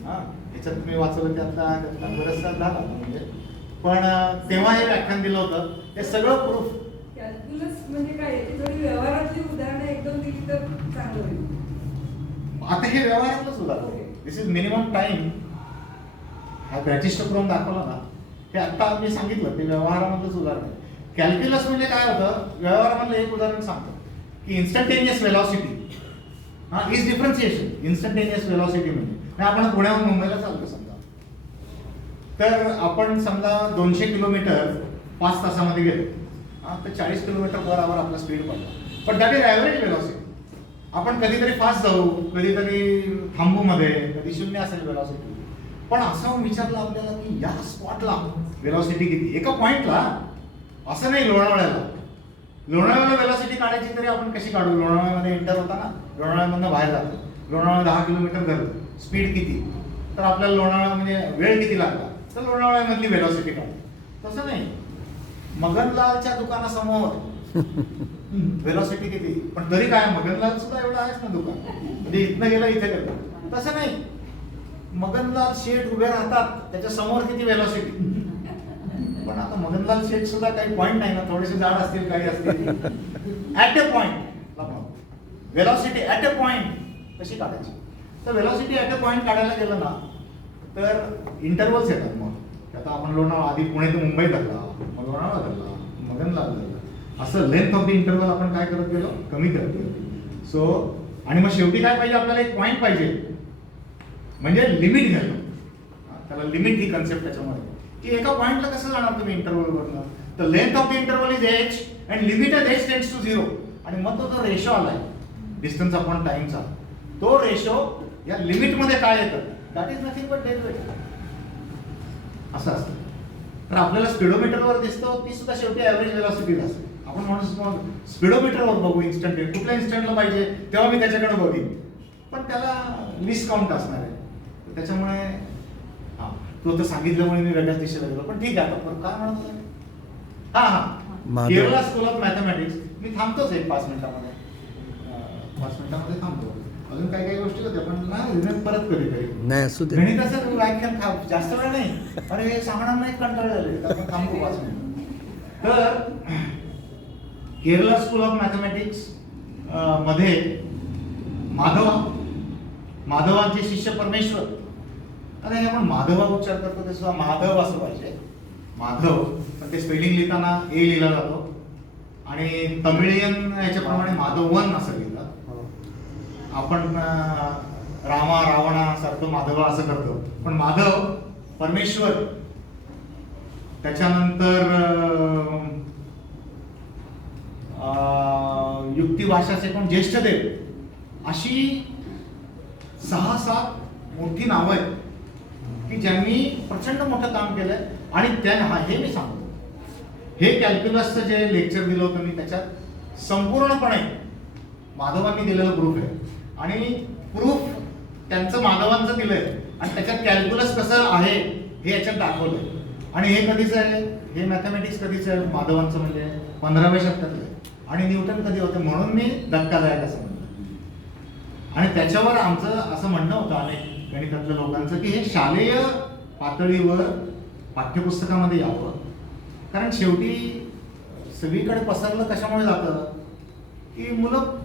हां, याच्यात मी वाचलं त्यातला बरंचसा झाला म्हणजे, पण तेव्हा हे व्याख्यान दिलं होतं. ते सगळं प्रूफ. कॅल्क्युलस म्हणजे काय, याची थोडी व्यवहारातली उदाहरणं एकदम दिली तर चांगलं होईल. आता हे व्यवहारातलंच उदाहरण, दिस इज मिनिमम टाइम. हा ब्रॅटिस्टोक्रम दाखवला ना, हे आता मी सांगितलं ते व्यवहारामधलंच उदाहरण आहे. कॅल्क्युलस म्हणजे काय होतं, व्यवहारामधलं एक उदाहरण सांगतो की इन्स्टंटेनियस वेलॉसिटी, हा इज डिफरन्सिएशन. इन्स्टंटेनियस वेलॉसिटी म्हणजे आपण पुण्याहून मुंबईला चालतो समजा, तर आपण समजा 200 किलोमीटर 5 तासामध्ये गेलो, तर 40 किलोमीटर पर आवर आपला स्पीड पडला, पण दॅट इज ॲव्हरेज वेलॉसिटी. आपण कधीतरी फास्ट जाऊ, कधीतरी थांबू मध्ये, कधी शून्य असेल वेलॉसिटी. पण असं विचारलं आपल्याला की या स्पॉटला वेलॉसिटी किती, एका पॉइंटला, असं नाही लोणावळ्याला. लोणावळ्याला वेलॉसिटी काढायची तरी आपण कशी काढू, लोणावळ्यामध्ये एंटर होता ना, लोणावळ्यामधनं बाहेर जातो, लोणावळा 10 किलोमीटर धरलं, स्पीड किती, तर आपल्याला लोणावळा म्हणजे वेळ किती लागला, तर लोणावळ्यामधली वेलॉसिटी काढू. तसं नाही, मगनलालच्या दुकानासमोर वेलॉसिटी किती, पण तरी काय मगनलाल सुद्धा एवढं आहेच ना दुकान, म्हणजे इथनं गेलं इथे गेलं, तसं नाही. मगनलाल शेठ उभे राहतात, त्याच्या समोर किती वेलॉसिटी, पण आता मगनलाल शेठ सुद्धा काही पॉइंट नाही ना, थोडेसे जाड असतील, काही असतील, at A point velocity at A point कशी काढायची. तर वेलॉसिटी ऍट ए पॉइंट काढायला गेलं ना तर इंटरवल्स येतात. मग आता आपण लोणावळा, आधी पुणे ते मुंबई धरला, मग लोणावळा धरला, मगनलाल धरला, असं लेंथ ऑफ द इंटरवल आपण काय करत गेलो, कमी करत गेलो. सो आणि मग शेवटी काय पाहिजे आपल्याला, एक पॉइंट पाहिजे, म्हणजे लिमिट घ्यायला. त्याला लिमिट ही कन्सेप्ट त्याच्यामध्ये की एका पॉइंटला कसं जाणार तुम्ही इंटरवलवरनं. तर length of the interval is h and limit of h tends to 0. आणि मग तो जो रेशो आलाय डिस्टन्स अपॉन टाइमचा, तो रेशो या लिमिट मध्ये काय येतं, that is nothing but derivative. असं असतं. तर आपल्याला स्पीडोमीटरवर दिसतो, ती सुद्धा शेवटी ॲव्हरेज वेलॉसिटी असते. आपण म्हणून स्पीडोमीटरवर बघू इन्स्टंट, कुठल्या इन्स्टंटला पाहिजे तेव्हा मी त्याच्याकडे बघीन, पण त्याला मिस काउंट असणार आहे. त्याच्यामुळे तो तर सांगितल्यामुळे मी वेगळ्याच दिशेला गेलो, पण ठीक आहे. आपण काय म्हणतो, हा केरला स्कूल ऑफ मॅथमॅटिक्स. मी थांबतोच एक 5 मिनिटामध्ये, 5 मिनिटामध्ये थांबतो. अजून काही काही गोष्टी होत्या, पण नाही परत कधी गणिताचं व्याख्यान जास्त वेळ नाही, अरे हे सांगणार नाही, कंटाळले, आपण थांबू 5 मिनिट. तर केरला स्कूल ऑफ मॅथमॅटिक्स मध्ये माधवांचे शिष्य परमेश्वर. आता हे आपण माधवा उच्चार करतो ते सुद्धा माधव असं पाहिजे, माधव, पण ते स्पेलिंग लिहिताना ए लिहिला जातो आणि तमिळियन याच्याप्रमाणे माधवन असं लिहितात. आपण रामा रावणा सारखं माधवा असं करतो, पण माधव परमेश्वर. त्याच्यानंतर युक्ती भाषाचे पण ज्येष्ठ देव, अशी 6-7 मोठी नावं आहेत की ज्यांनी प्रचंड मोठं काम केलंय. आणि हे मी सांगतो, हे कॅल्क्युलसचं जे लेक्चर दिलं होतं मी, त्याच्यात संपूर्णपणे माधवांनी दिलेलं प्रूफ आहे. आणि प्रूफ त्यांचं माधवांचं दिलंय आणि त्याच्यात कॅल्क्युलस कसं आहे हे याच्यात दाखवलंय. आणि हे कधीच आहे, हे मॅथमॅटिक्स कधीच आहे माधवांचं, म्हणजे 15व्या शतकातलं आहे. आणि न्यूटन कधी होते, म्हणून मी धक्कादायक असं म्हणतो. आणि त्याच्यावर आमचं असं म्हणणं होतं अनेक गणितातल्या लोकांचं की हे शालेय पातळीवर पाठ्यपुस्तकामध्ये यावं. कारण शेवटी सगळीकडे पसरलं कशामुळे जातं की मुलं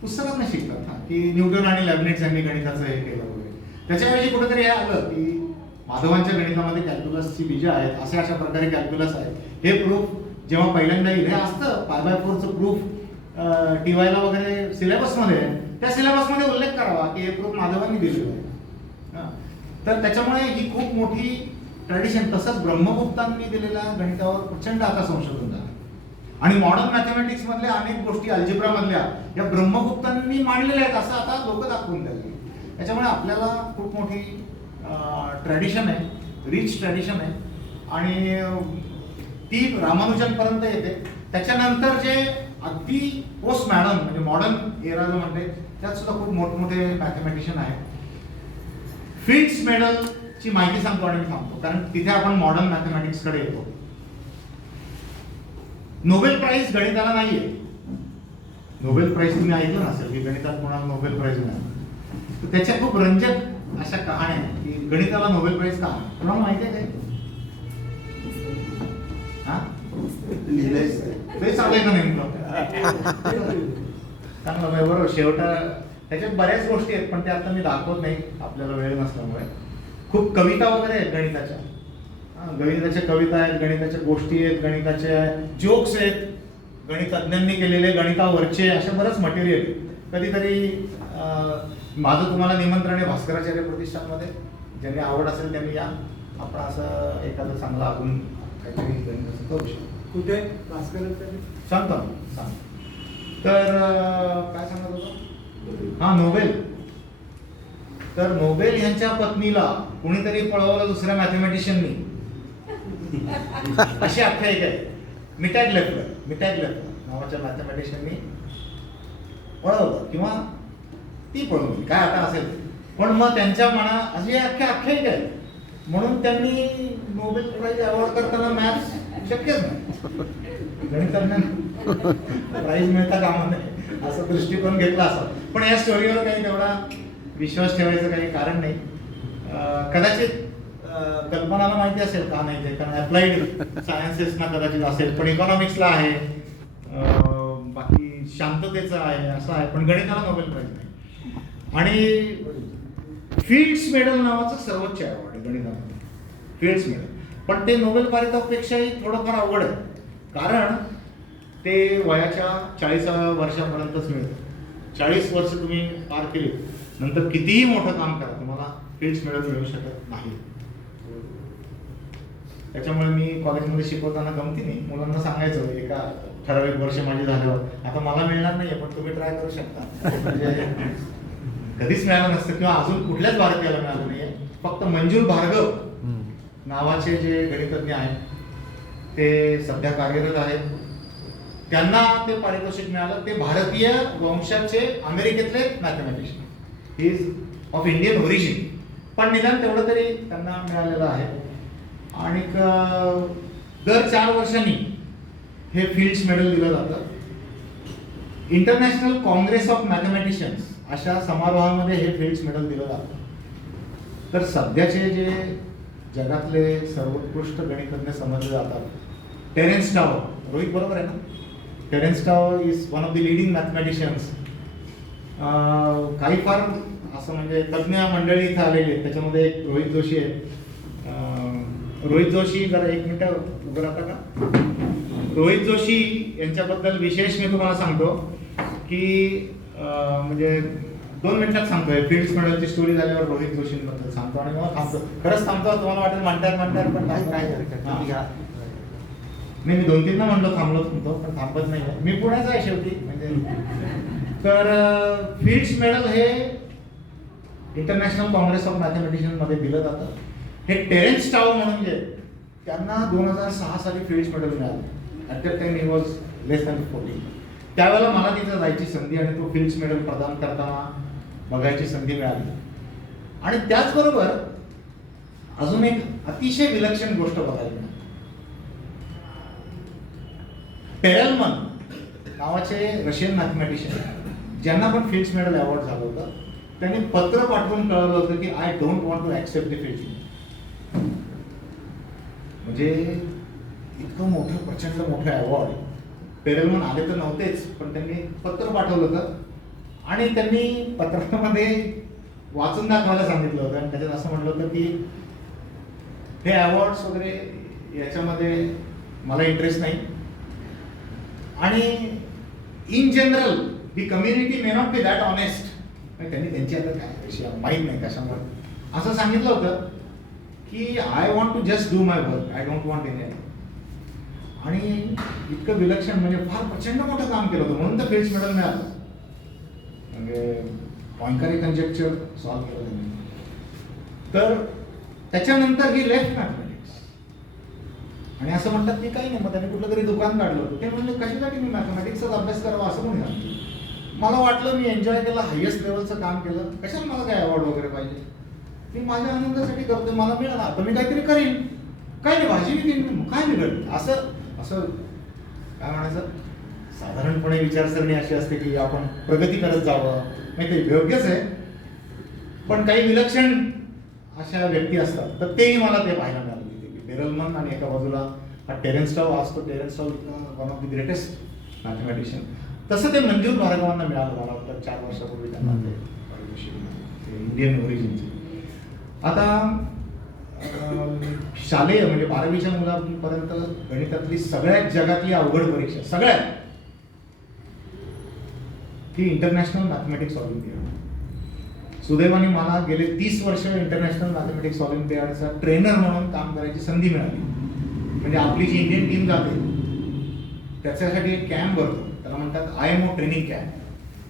पुस्तकात नाही शिकतात की न्यूटन आणि लेबनिट्झ यांनी गणिताचं हे केलं वगैरे. त्याच्याऐवजी कुठेतरी हे आलं की माधवांच्या गणितामध्ये कॅल्क्युलसची बीजं आहेत, अशा प्रकारे कॅल्क्युलस आहे. हे प्रूफ जेव्हा पहिल्यांदा येईल, हे असतं π/4चं प्रूफ TYला वगैरे सिलेबसमध्ये, त्या सिलेबसमध्ये उल्लेख करावा की हे प्रूफ माधवांनी दिलेलं आहे. तर त्याच्यामुळे ही खूप मोठी ट्रॅडिशन. तसंच ब्रह्मगुप्तांनी दिलेल्या गणितावर प्रचंड आता संशोधन झालं आणि मॉडर्न मॅथमॅटिक्स मधल्या अनेक गोष्टी अल्जेब्रा मधल्या या ब्रह्मगुप्तांनी मांडलेल्या आहेत असं आता लोक दाखवून द्यायला. त्याच्यामुळे आपल्याला खूप मोठी ट्रॅडिशन आहे, रिच ट्रॅडिशन आहे आणि ती रामानुजनपर्यंत येते. त्याच्यानंतर जे अगदी पोस्ट मॉडर्न म्हणजे मॉडर्न एराला म्हणते त्यात सुद्धा खूप मोठमोठे मॅथमॅटिशियन आहेत. फिल्ड्स मेडलची माहिती सांगतो आणि मी थांबतो कारण तिथे आपण मॉडर्न मॅथमॅटिक्स कडे येतो. नोबेल प्राइज गणिताला नाहीये. नोबेल प्राइज तुम्ही ऐकलं नसेल की गणितात कोणाला नोबेल प्राइज मिळाला. तर त्याच्या खूप रंजक अशा कहाण्या आहेत की गणिताला नोबेल प्राइज का तुम्हाला माहिती आहे काय? ते चालेल का नेमकं चांगलं बरोबर. शेवटा त्याच्यात बऱ्याच गोष्टी आहेत पण ते आता मी दाखवत नाही आपल्याला वेळ नसल्यामुळे. खूप कविता वगैरे आहेत गणिताच्या. गणिताच्या कविता आहेत, गणिताच्या गोष्टी आहेत, गणिताच्या जोक्स आहेत, गणितज्ञांनी केलेले गणितावरचे असे बरंच मटेरियल. कधीतरी माझं तुम्हाला निमंत्रण आहे भास्कराचार्य प्रतिष्ठानमध्ये. ज्यांनी आवड असेल त्यांनी या. आपण असं एखादं चांगलं अजून काहीतरी गणिताचं करू शकतो. कुठे भास्कराचार्य सांगतो सांग. तर काय सांगत होतो? हा नोबेल. तर नोबेल यांच्या पत्नीला कोणीतरी पळवलं दुसऱ्या मॅथमॅटिशियननी अशी आख्यायिका आहे. मिटॅग नावाच्या मॅथमॅटिशियननी पळवलं किंवा ती पळवली काय आता असेल. पण मग त्यांच्या मना अशी आख्यायिका आहे म्हणून त्यांनी नोबेल प्राइज अवॉर्ड करताना मॅथ्स शक्यच नाही. गणितज्ञांना प्राइज मिळता कामा नये असा दृष्टिकोन घेतला असा. पण या स्टोरीवर काही तेवढा विश्वास ठेवायचं काही कारण नाही. कदाचित कल्पनाला माहिती असेल का नाही ते कारण अप्लाइड सायन्सेसना कदाचित असेल पण इकॉनॉमिक्सला आहे, बाकी शांततेचं आहे असं आहे पण गणिताला नोबेल प्राइज नाही. आणि फिल्ड्स मेडल नावाचं सर्वोच्च अवॉर्ड आहे गणितामध्ये फिल्ड्स मेडल. पण ते नोबेल पारितोषिकपेक्षाही थोडंफार अवघड आहे कारण ते वयाच्या 40व्या वर्षापर्यंतच मिळतं. 40 वर्ष तुम्ही पार केली नंतर कितीही मोठं काम करा तुम्हाला फिल्ड्स मेडल मिळू शकत नाही. त्याच्यामुळे मी कॉलेजमध्ये शिकवताना गमतीने मुलांना सांगायचं एका ठराविक वर्ष माझी झाल्यावर आता मला मिळणार नाहीये पण तुम्ही ट्राय करू शकता. म्हणजे कधीच मिळालं नसतं किंवा अजून कुठल्याच भारतीयाला मिळालं नाहीये. फक्त मंजूर भार्गव नावाचे जे गणितज्ञ आहेत ते सध्या कार्यरत आहेत. त्यांना ते पारितोषिक मिळालं. ते भारतीय वंशाचे अमेरिकेतले mathematician. He is of Indian origin पण निदान तेवढं तरी त्यांना मिळालेलं आहे. आणि दर 4 वर्षांनी हे फिल्ड्स मेडल दिलं जातं. इंटरनॅशनल काँग्रेस ऑफ मॅथमॅटिशियन्स अशा समारोहामध्ये हे फिल्ड्स मेडल दिलं जातं. तर सध्याचे जे जगातले सर्वोत्कृष्ट गणितज्ञ समजले जातात टेरेन्स टावर, रोहित बरोबर आहे ना? Terence Tao is one of the leading mathematicians. काही फार असं म्हणजे तज्ज्ञ मंडळी इथं आलेली आहेत. त्याच्यामध्ये एक रोहित जोशी आहे. रोहित जोशी जरा 1 मिनिट उभं राहता का? रोहित जोशी यांच्याबद्दल विशेष मी तुम्हाला सांगतो की म्हणजे 2 मिनिटात सांगतोय. फिल्ड्स मेडलची स्टोरी झाल्यावर रोहित जोशींबद्दल सांगतो आणि मग थांबतो. खरंच थांबतो. तुम्हाला वाटेल म्हणतात पण काय नाही. मी 2-3 म्हणलो थांबलो पण थांबत नाही. मी पुण्याचा आहे शेवटी म्हणजे. तर फिल्ड्स मेडल हे इंटरनॅशनल काँग्रेस ऑफ मॅथमॅटिशियन मध्ये दिलं जातं. हे टेरेन्स टाव म्हणून जे त्यांना 2006 साली फिल्ड्स मेडल मिळालं. At that time he was less than 40. त्यावेळेला मला तिथं जायची संधी आणि तो फिल्ड्स मेडल प्रदान करताना बघायची संधी मिळाली. आणि त्याचबरोबर अजून एक अतिशय विलक्षण गोष्ट बघायला मिळाली. पेरेलमन नावाचे रशियन मॅथमॅटिशियन ज्यांना पण फिल्ड्स मेडल अवॉर्ड झालं होतं त्यांनी पत्र पाठवून कळवलं होतं की I don't want to accept the fields. म्हणजे इतकं मोठं प्रचंड मोठं अवॉर्ड. पेरेलमन आले तर नव्हतेच पण त्यांनी पत्र पाठवलं होतं आणि त्यांनी पत्रामध्ये वाचून दाखवायला सांगितलं होतं आणि त्याच्यात असं म्हटलं होतं की हे अवॉर्ड्स वगैरे याच्यामध्ये मला इंटरेस्ट नाही आणि in general the community may not be that honest. त्यांनी त्यांची आता काय माहीत नाही कशामुळे असं सांगितलं होतं की I want to just do my work, I don't want any. आणि इतकं विलक्षण म्हणजे फार प्रचंड मोठं काम केलं होतं म्हणून तर फिल्ड्स मेडल मिळालं. म्हणजे पॉइंकारी कंजेक्चर सॉल्व्ह केलं त्यांनी. तर त्याच्यानंतर ही लेफ्ट मॅथमॅटिक्स. आणि असं म्हणतात की काही नाही, मग त्याने कुठलं तरी दुकान काढलं होतं. ते म्हणले कशासाठी मी मॅथमॅटिक्सचाच अभ्यास करावा असं कोणी सांगितलं. मला वाटलं मी एन्जॉय केलं, हायेस्ट लेवलचं काम केलं, कशाला मला काय अवॉर्ड वगैरे पाहिजे. मी माझ्या आनंदासाठी करतोय, मला मिळाला तर मी काहीतरी करीन. काय नाही, भाजी मी देईन, काय बिघडलं. असं असं काय म्हणायचं, साधारणपणे विचारसरणी अशी असते की आपण प्रगती करत जावं, नाही ते योग्यच आहे. पण काही विलक्षण अशा व्यक्ती असतात, तर तेही मला ते पाहायला मिळालं तिथे. बेरलमन आणि एका बाजूला हा टेरेन्स टाऊ असतो. Terence Tao one of the greatest mathematician. तसं ते मंजूर भार्गवांना मिळालं, मला वाटतं 4 वर्षापूर्वी त्यांना ते इंडियन ओरिजिनचे. आता शालेय म्हणजे 12वीच्या मुलांपर्यंत गणितातली सगळ्यात जगातली अवघड परीक्षा, सगळ्यात, ती इंटरनॅशनल मॅथमॅटिक्स ऑलिम्पियाड. सुदैवाने मला गेले 30 वर्ष इंटरनॅशनल मॅथमॅटिक्स ऑलिम्पियाडचा ट्रेनर म्हणून काम करायची संधी मिळाली. म्हणजे आपली जी इंडियन टीम जाते त्याच्यासाठी एक कॅम्प भरतो, त्याला म्हणतात IMO ट्रेनिंग कॅम्प.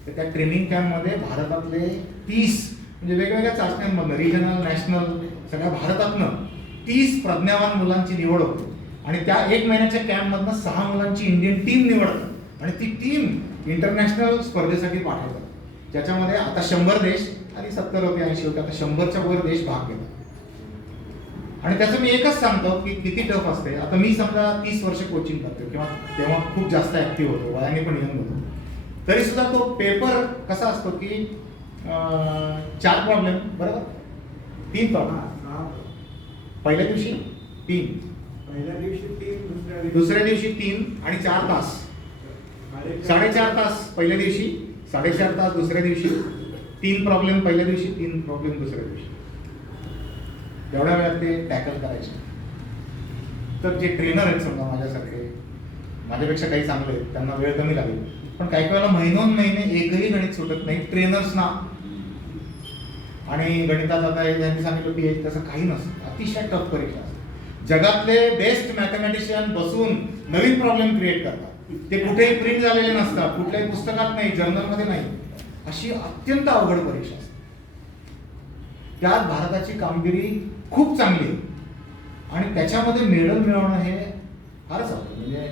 तर त्या ट्रेनिंग कॅम्पमध्ये भारतातले 30 म्हणजे वेगवेगळ्या चाचण्यांमधनं, रिजनल, नॅशनल, सगळ्या भारतातनं 30 प्रज्ञावान मुलांची निवड होते. आणि त्या 1 महिन्याच्या कॅम्पमधनं 6 मुलांची इंडियन टीम निवडतात आणि ती टीम इंटरनॅशनल स्पर्धेसाठी पाठवतात, ज्याच्यामध्ये आता 100 देश, आणि 70 होते 80 होते, आता 100च्या वर देश भाग घेतात. आणि त्याचं मी एकच सांगतो की किती टफ असते. आता मी समजा 30 वर्ष कोचिंग करतो किंवा तेव्हा खूप जास्त ऍक्टिव्ह होतो, वयाने पण यंग होतो, तरी सुद्धा तो पेपर कसा असतो की 4 प्रॉब्लेम बरोबर, 3 प्रॉब्लेम. पहिल्या दिवशी 3, पहिल्या दिवशी 3, दुसऱ्या दिवशी 3 आणि 4 तास, 4.5 तास पहिल्या दिवशी, 4.5 तास दुसऱ्या दिवशी, 3 प्रॉब्लेम पहिल्या दिवशी, 3 प्रॉब्लेम दुसऱ्या दिवशी. एवढ्या वेळात ते टॅकल करायचे. तर जे ट्रेनर आहेत समजा माझ्यासारखे, माझ्यापेक्षा काही चांगले आहेत, त्यांना वेळ कमी लागेल, पण काही वेळेला महिनोन महिने एकही गणित सुटत नाही ट्रेनर्सना. आणि गणितात आता यांनी सांगितलं PhD, तसं काही नसतं, अतिशय टफ परीक्षा असते. जगातले बेस्ट मॅथमॅटिशियन बसून नवीन प्रॉब्लेम क्रिएट करतात. ते कुठेही प्रिंट झालेले नसतात, कुठल्याही पुस्तकात नाही, जर्नलमध्ये नाही. अशी अत्यंत अवघड परीक्षा असते. त्यात भारताची कामगिरी खूप चांगली आहे आणि त्याच्यामध्ये मेडल मिळवणं हे फारच अवघड. म्हणजे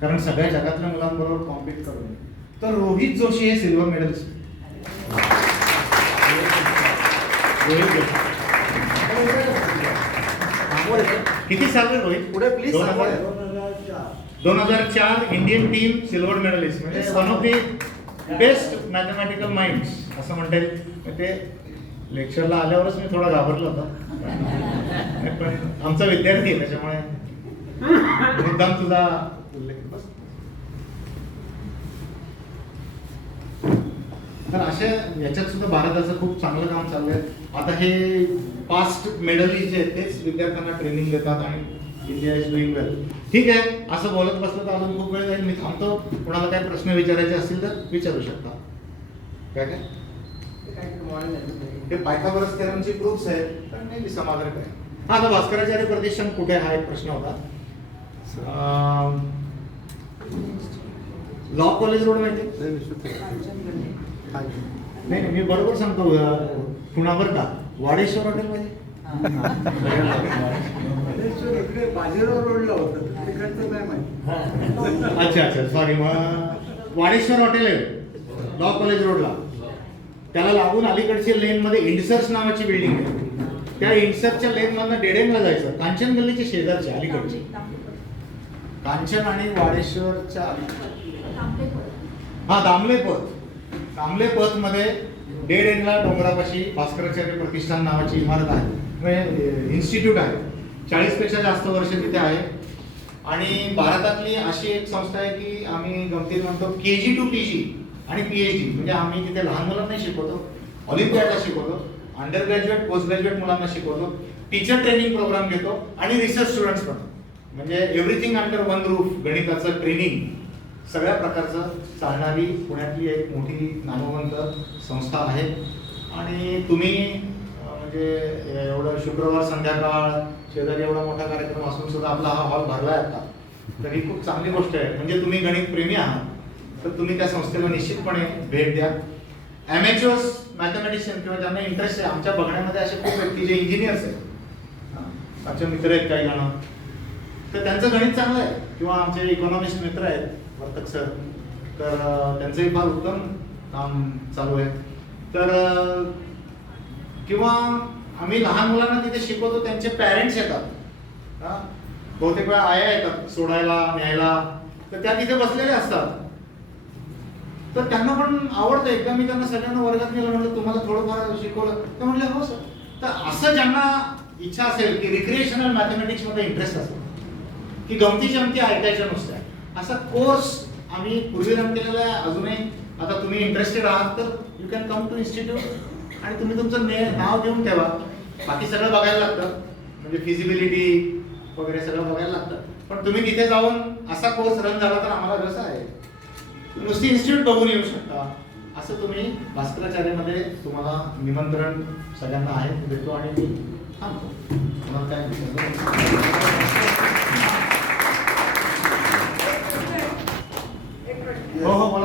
कारण सगळ्या जगातल्या मुलांबरोबर कॉम्पिट करून. तर रोहित जोशी हे सिल्वर मेडलिस्ट. किती साल रोहित? पुढे please. 2004 Indian team silver medallist. म्हणजे one of the best mathematical minds असं म्हणता येईल. ते लेक्चरला आल्यावरच मी थोडा घाबरलो होता, पण आमचा विद्यार्थी आहे त्याच्यामुळे मुद्दाम तुझा उल्लेख. बस. तर अशा याच्यात सुद्धा भारताचं खूप चांगलं काम चाललंय. आता हे पास्ट मेडलिस्ट जे आहेत तेच विद्यार्थ्यांना ट्रेनिंग देतात आणि इंडिया इज डुईंग वेल. ठीक आहे, असं बोलत बसलं तर अजून खूप वेळ जाईल. मी थांबतो. कोणाला काय प्रश्न विचारायचे असतील तर विचारू शकता. काय काय ते पायथागोरस थेरमची प्रूफ्स आहेत, पण नाही समाधान काय. हा, आता भास्कराचार्य प्रतिष्ठान कुठे हा एक प्रश्न होता. लॉ कॉलेज रोड माहिती? नाही, मी बरोबर सांगतो पुण्यावर का वाडेश्वर हॉटेल माहिती? इकडे बाजीराव रोडला होतं, तिकडचं नाही माहिती. अच्छा, सॉरी. मग वाडेश्वर हॉटेल आहे लॉ कॉलेज रोडला, त्याला लागून अलीकडच्या लेन मध्ये इंडसर्स नावाची बिल्डिंग आहे. त्या इंडसर्सच्या लेन मधनं डेडेनला जायचं, कांचन गल्लीच्या शेजारचे अलीकडचे. कांचन आणि वाडेश्वरच्या दामले पथ मध्ये डेड एंडला डोंगरापाशी भास्कराचार्य प्रतिष्ठान नावाची इमारत आहे, म्हणजे इन्स्टिट्यूट आहे. 40 पेक्षा जास्त वर्ष तिथे आहे. आणि भारतातली अशी एक संस्था आहे की आम्ही गमतीत म्हणतो KG to PG आणि PhD. म्हणजे आम्ही तिथे लहान मुलांना शिकवतो, ऑलिम्पियाडला शिकवतो, अंडर ग्रॅज्युएट, पोस्ट ग्रॅज्युएट मुलांना शिकवतो, टीचर ट्रेनिंग प्रोग्राम घेतो आणि रिसर्च स्टुडंट्स पण. म्हणजे एव्हरीथिंग अंडर वन रूफ. गणिताचं ट्रेनिंग सगळ्या प्रकारचं चालणारी पुण्यातली एक मोठी नामवंत संस्था आहे. आणि तुम्ही म्हणजे एवढं शुक्रवार संध्याकाळ शेजारी एवढा मोठा कार्यक्रम असून सुद्धा आपला हा हॉल भरला आहे आता, तर ही खूप चांगली गोष्ट आहे. म्हणजे तुम्ही गणित प्रेमी आहात तर तुम्ही त्या संस्थेला निश्चितपणे भेट द्या. ॲमेच्युअर्स मॅथमॅटिशियन किंवा ज्यांना इंटरेस्ट आहे, आमच्या बघण्यामध्ये असे खूप व्यक्ती जे इंजिनियर्स आहेत, आमचे मित्र आहेत काही जण, तर त्यांचं गणित चांगलं आहे. किंवा आमचे इकॉनॉमिस्ट मित्र आहेत वर्तक सर, तर त्यांचंही फार उत्तम काम चालू आहे. तर किंवा आम्ही लहान मुलांना तिथे शिकवतो, त्यांचे पॅरेंट्स येतात, बहुतेक वेळा आया येतात सोडायला न्यायला, तर त्या तिथे बसलेल्या असतात. तर त्यांना पण आवडतं. एकदा मी त्यांना सगळ्यांना वर्गात नेलं, म्हटलं तुम्हाला थोडंफार शिकवलं, तर म्हटलं हो सर. तर असं ज्यांना इच्छा असेल की रिक्रिएशनल मॅथमॅटिक्स मध्ये इंटरेस्ट असेल, की गमती जमती ऐकायच्या नुसत्या, असा कोर्स आम्ही पूर्वी रन केलेला आहे, अजूनही. आता तुम्ही इंटरेस्टेड आहात तर you can come to institute आणि तुम्ही तुमचं नाव देऊन ठेवा. बाकी सगळं बघायला लागतं, म्हणजे फिजिबिलिटी वगैरे सगळं बघायला लागतं. पण तुम्ही तिथे जाऊन असा कोर्स रन झाला तर आम्हाला कसं आहे, नुसती इन्स्टिट्यूट बघून येऊ शकता. असं तुम्ही भास्कराचार्यमध्ये तुम्हाला निमंत्रण सगळ्यांना आहे, देतो आणि मी थांबतो. तुम्हाला काय एक प्रश्न. हो हो बोला.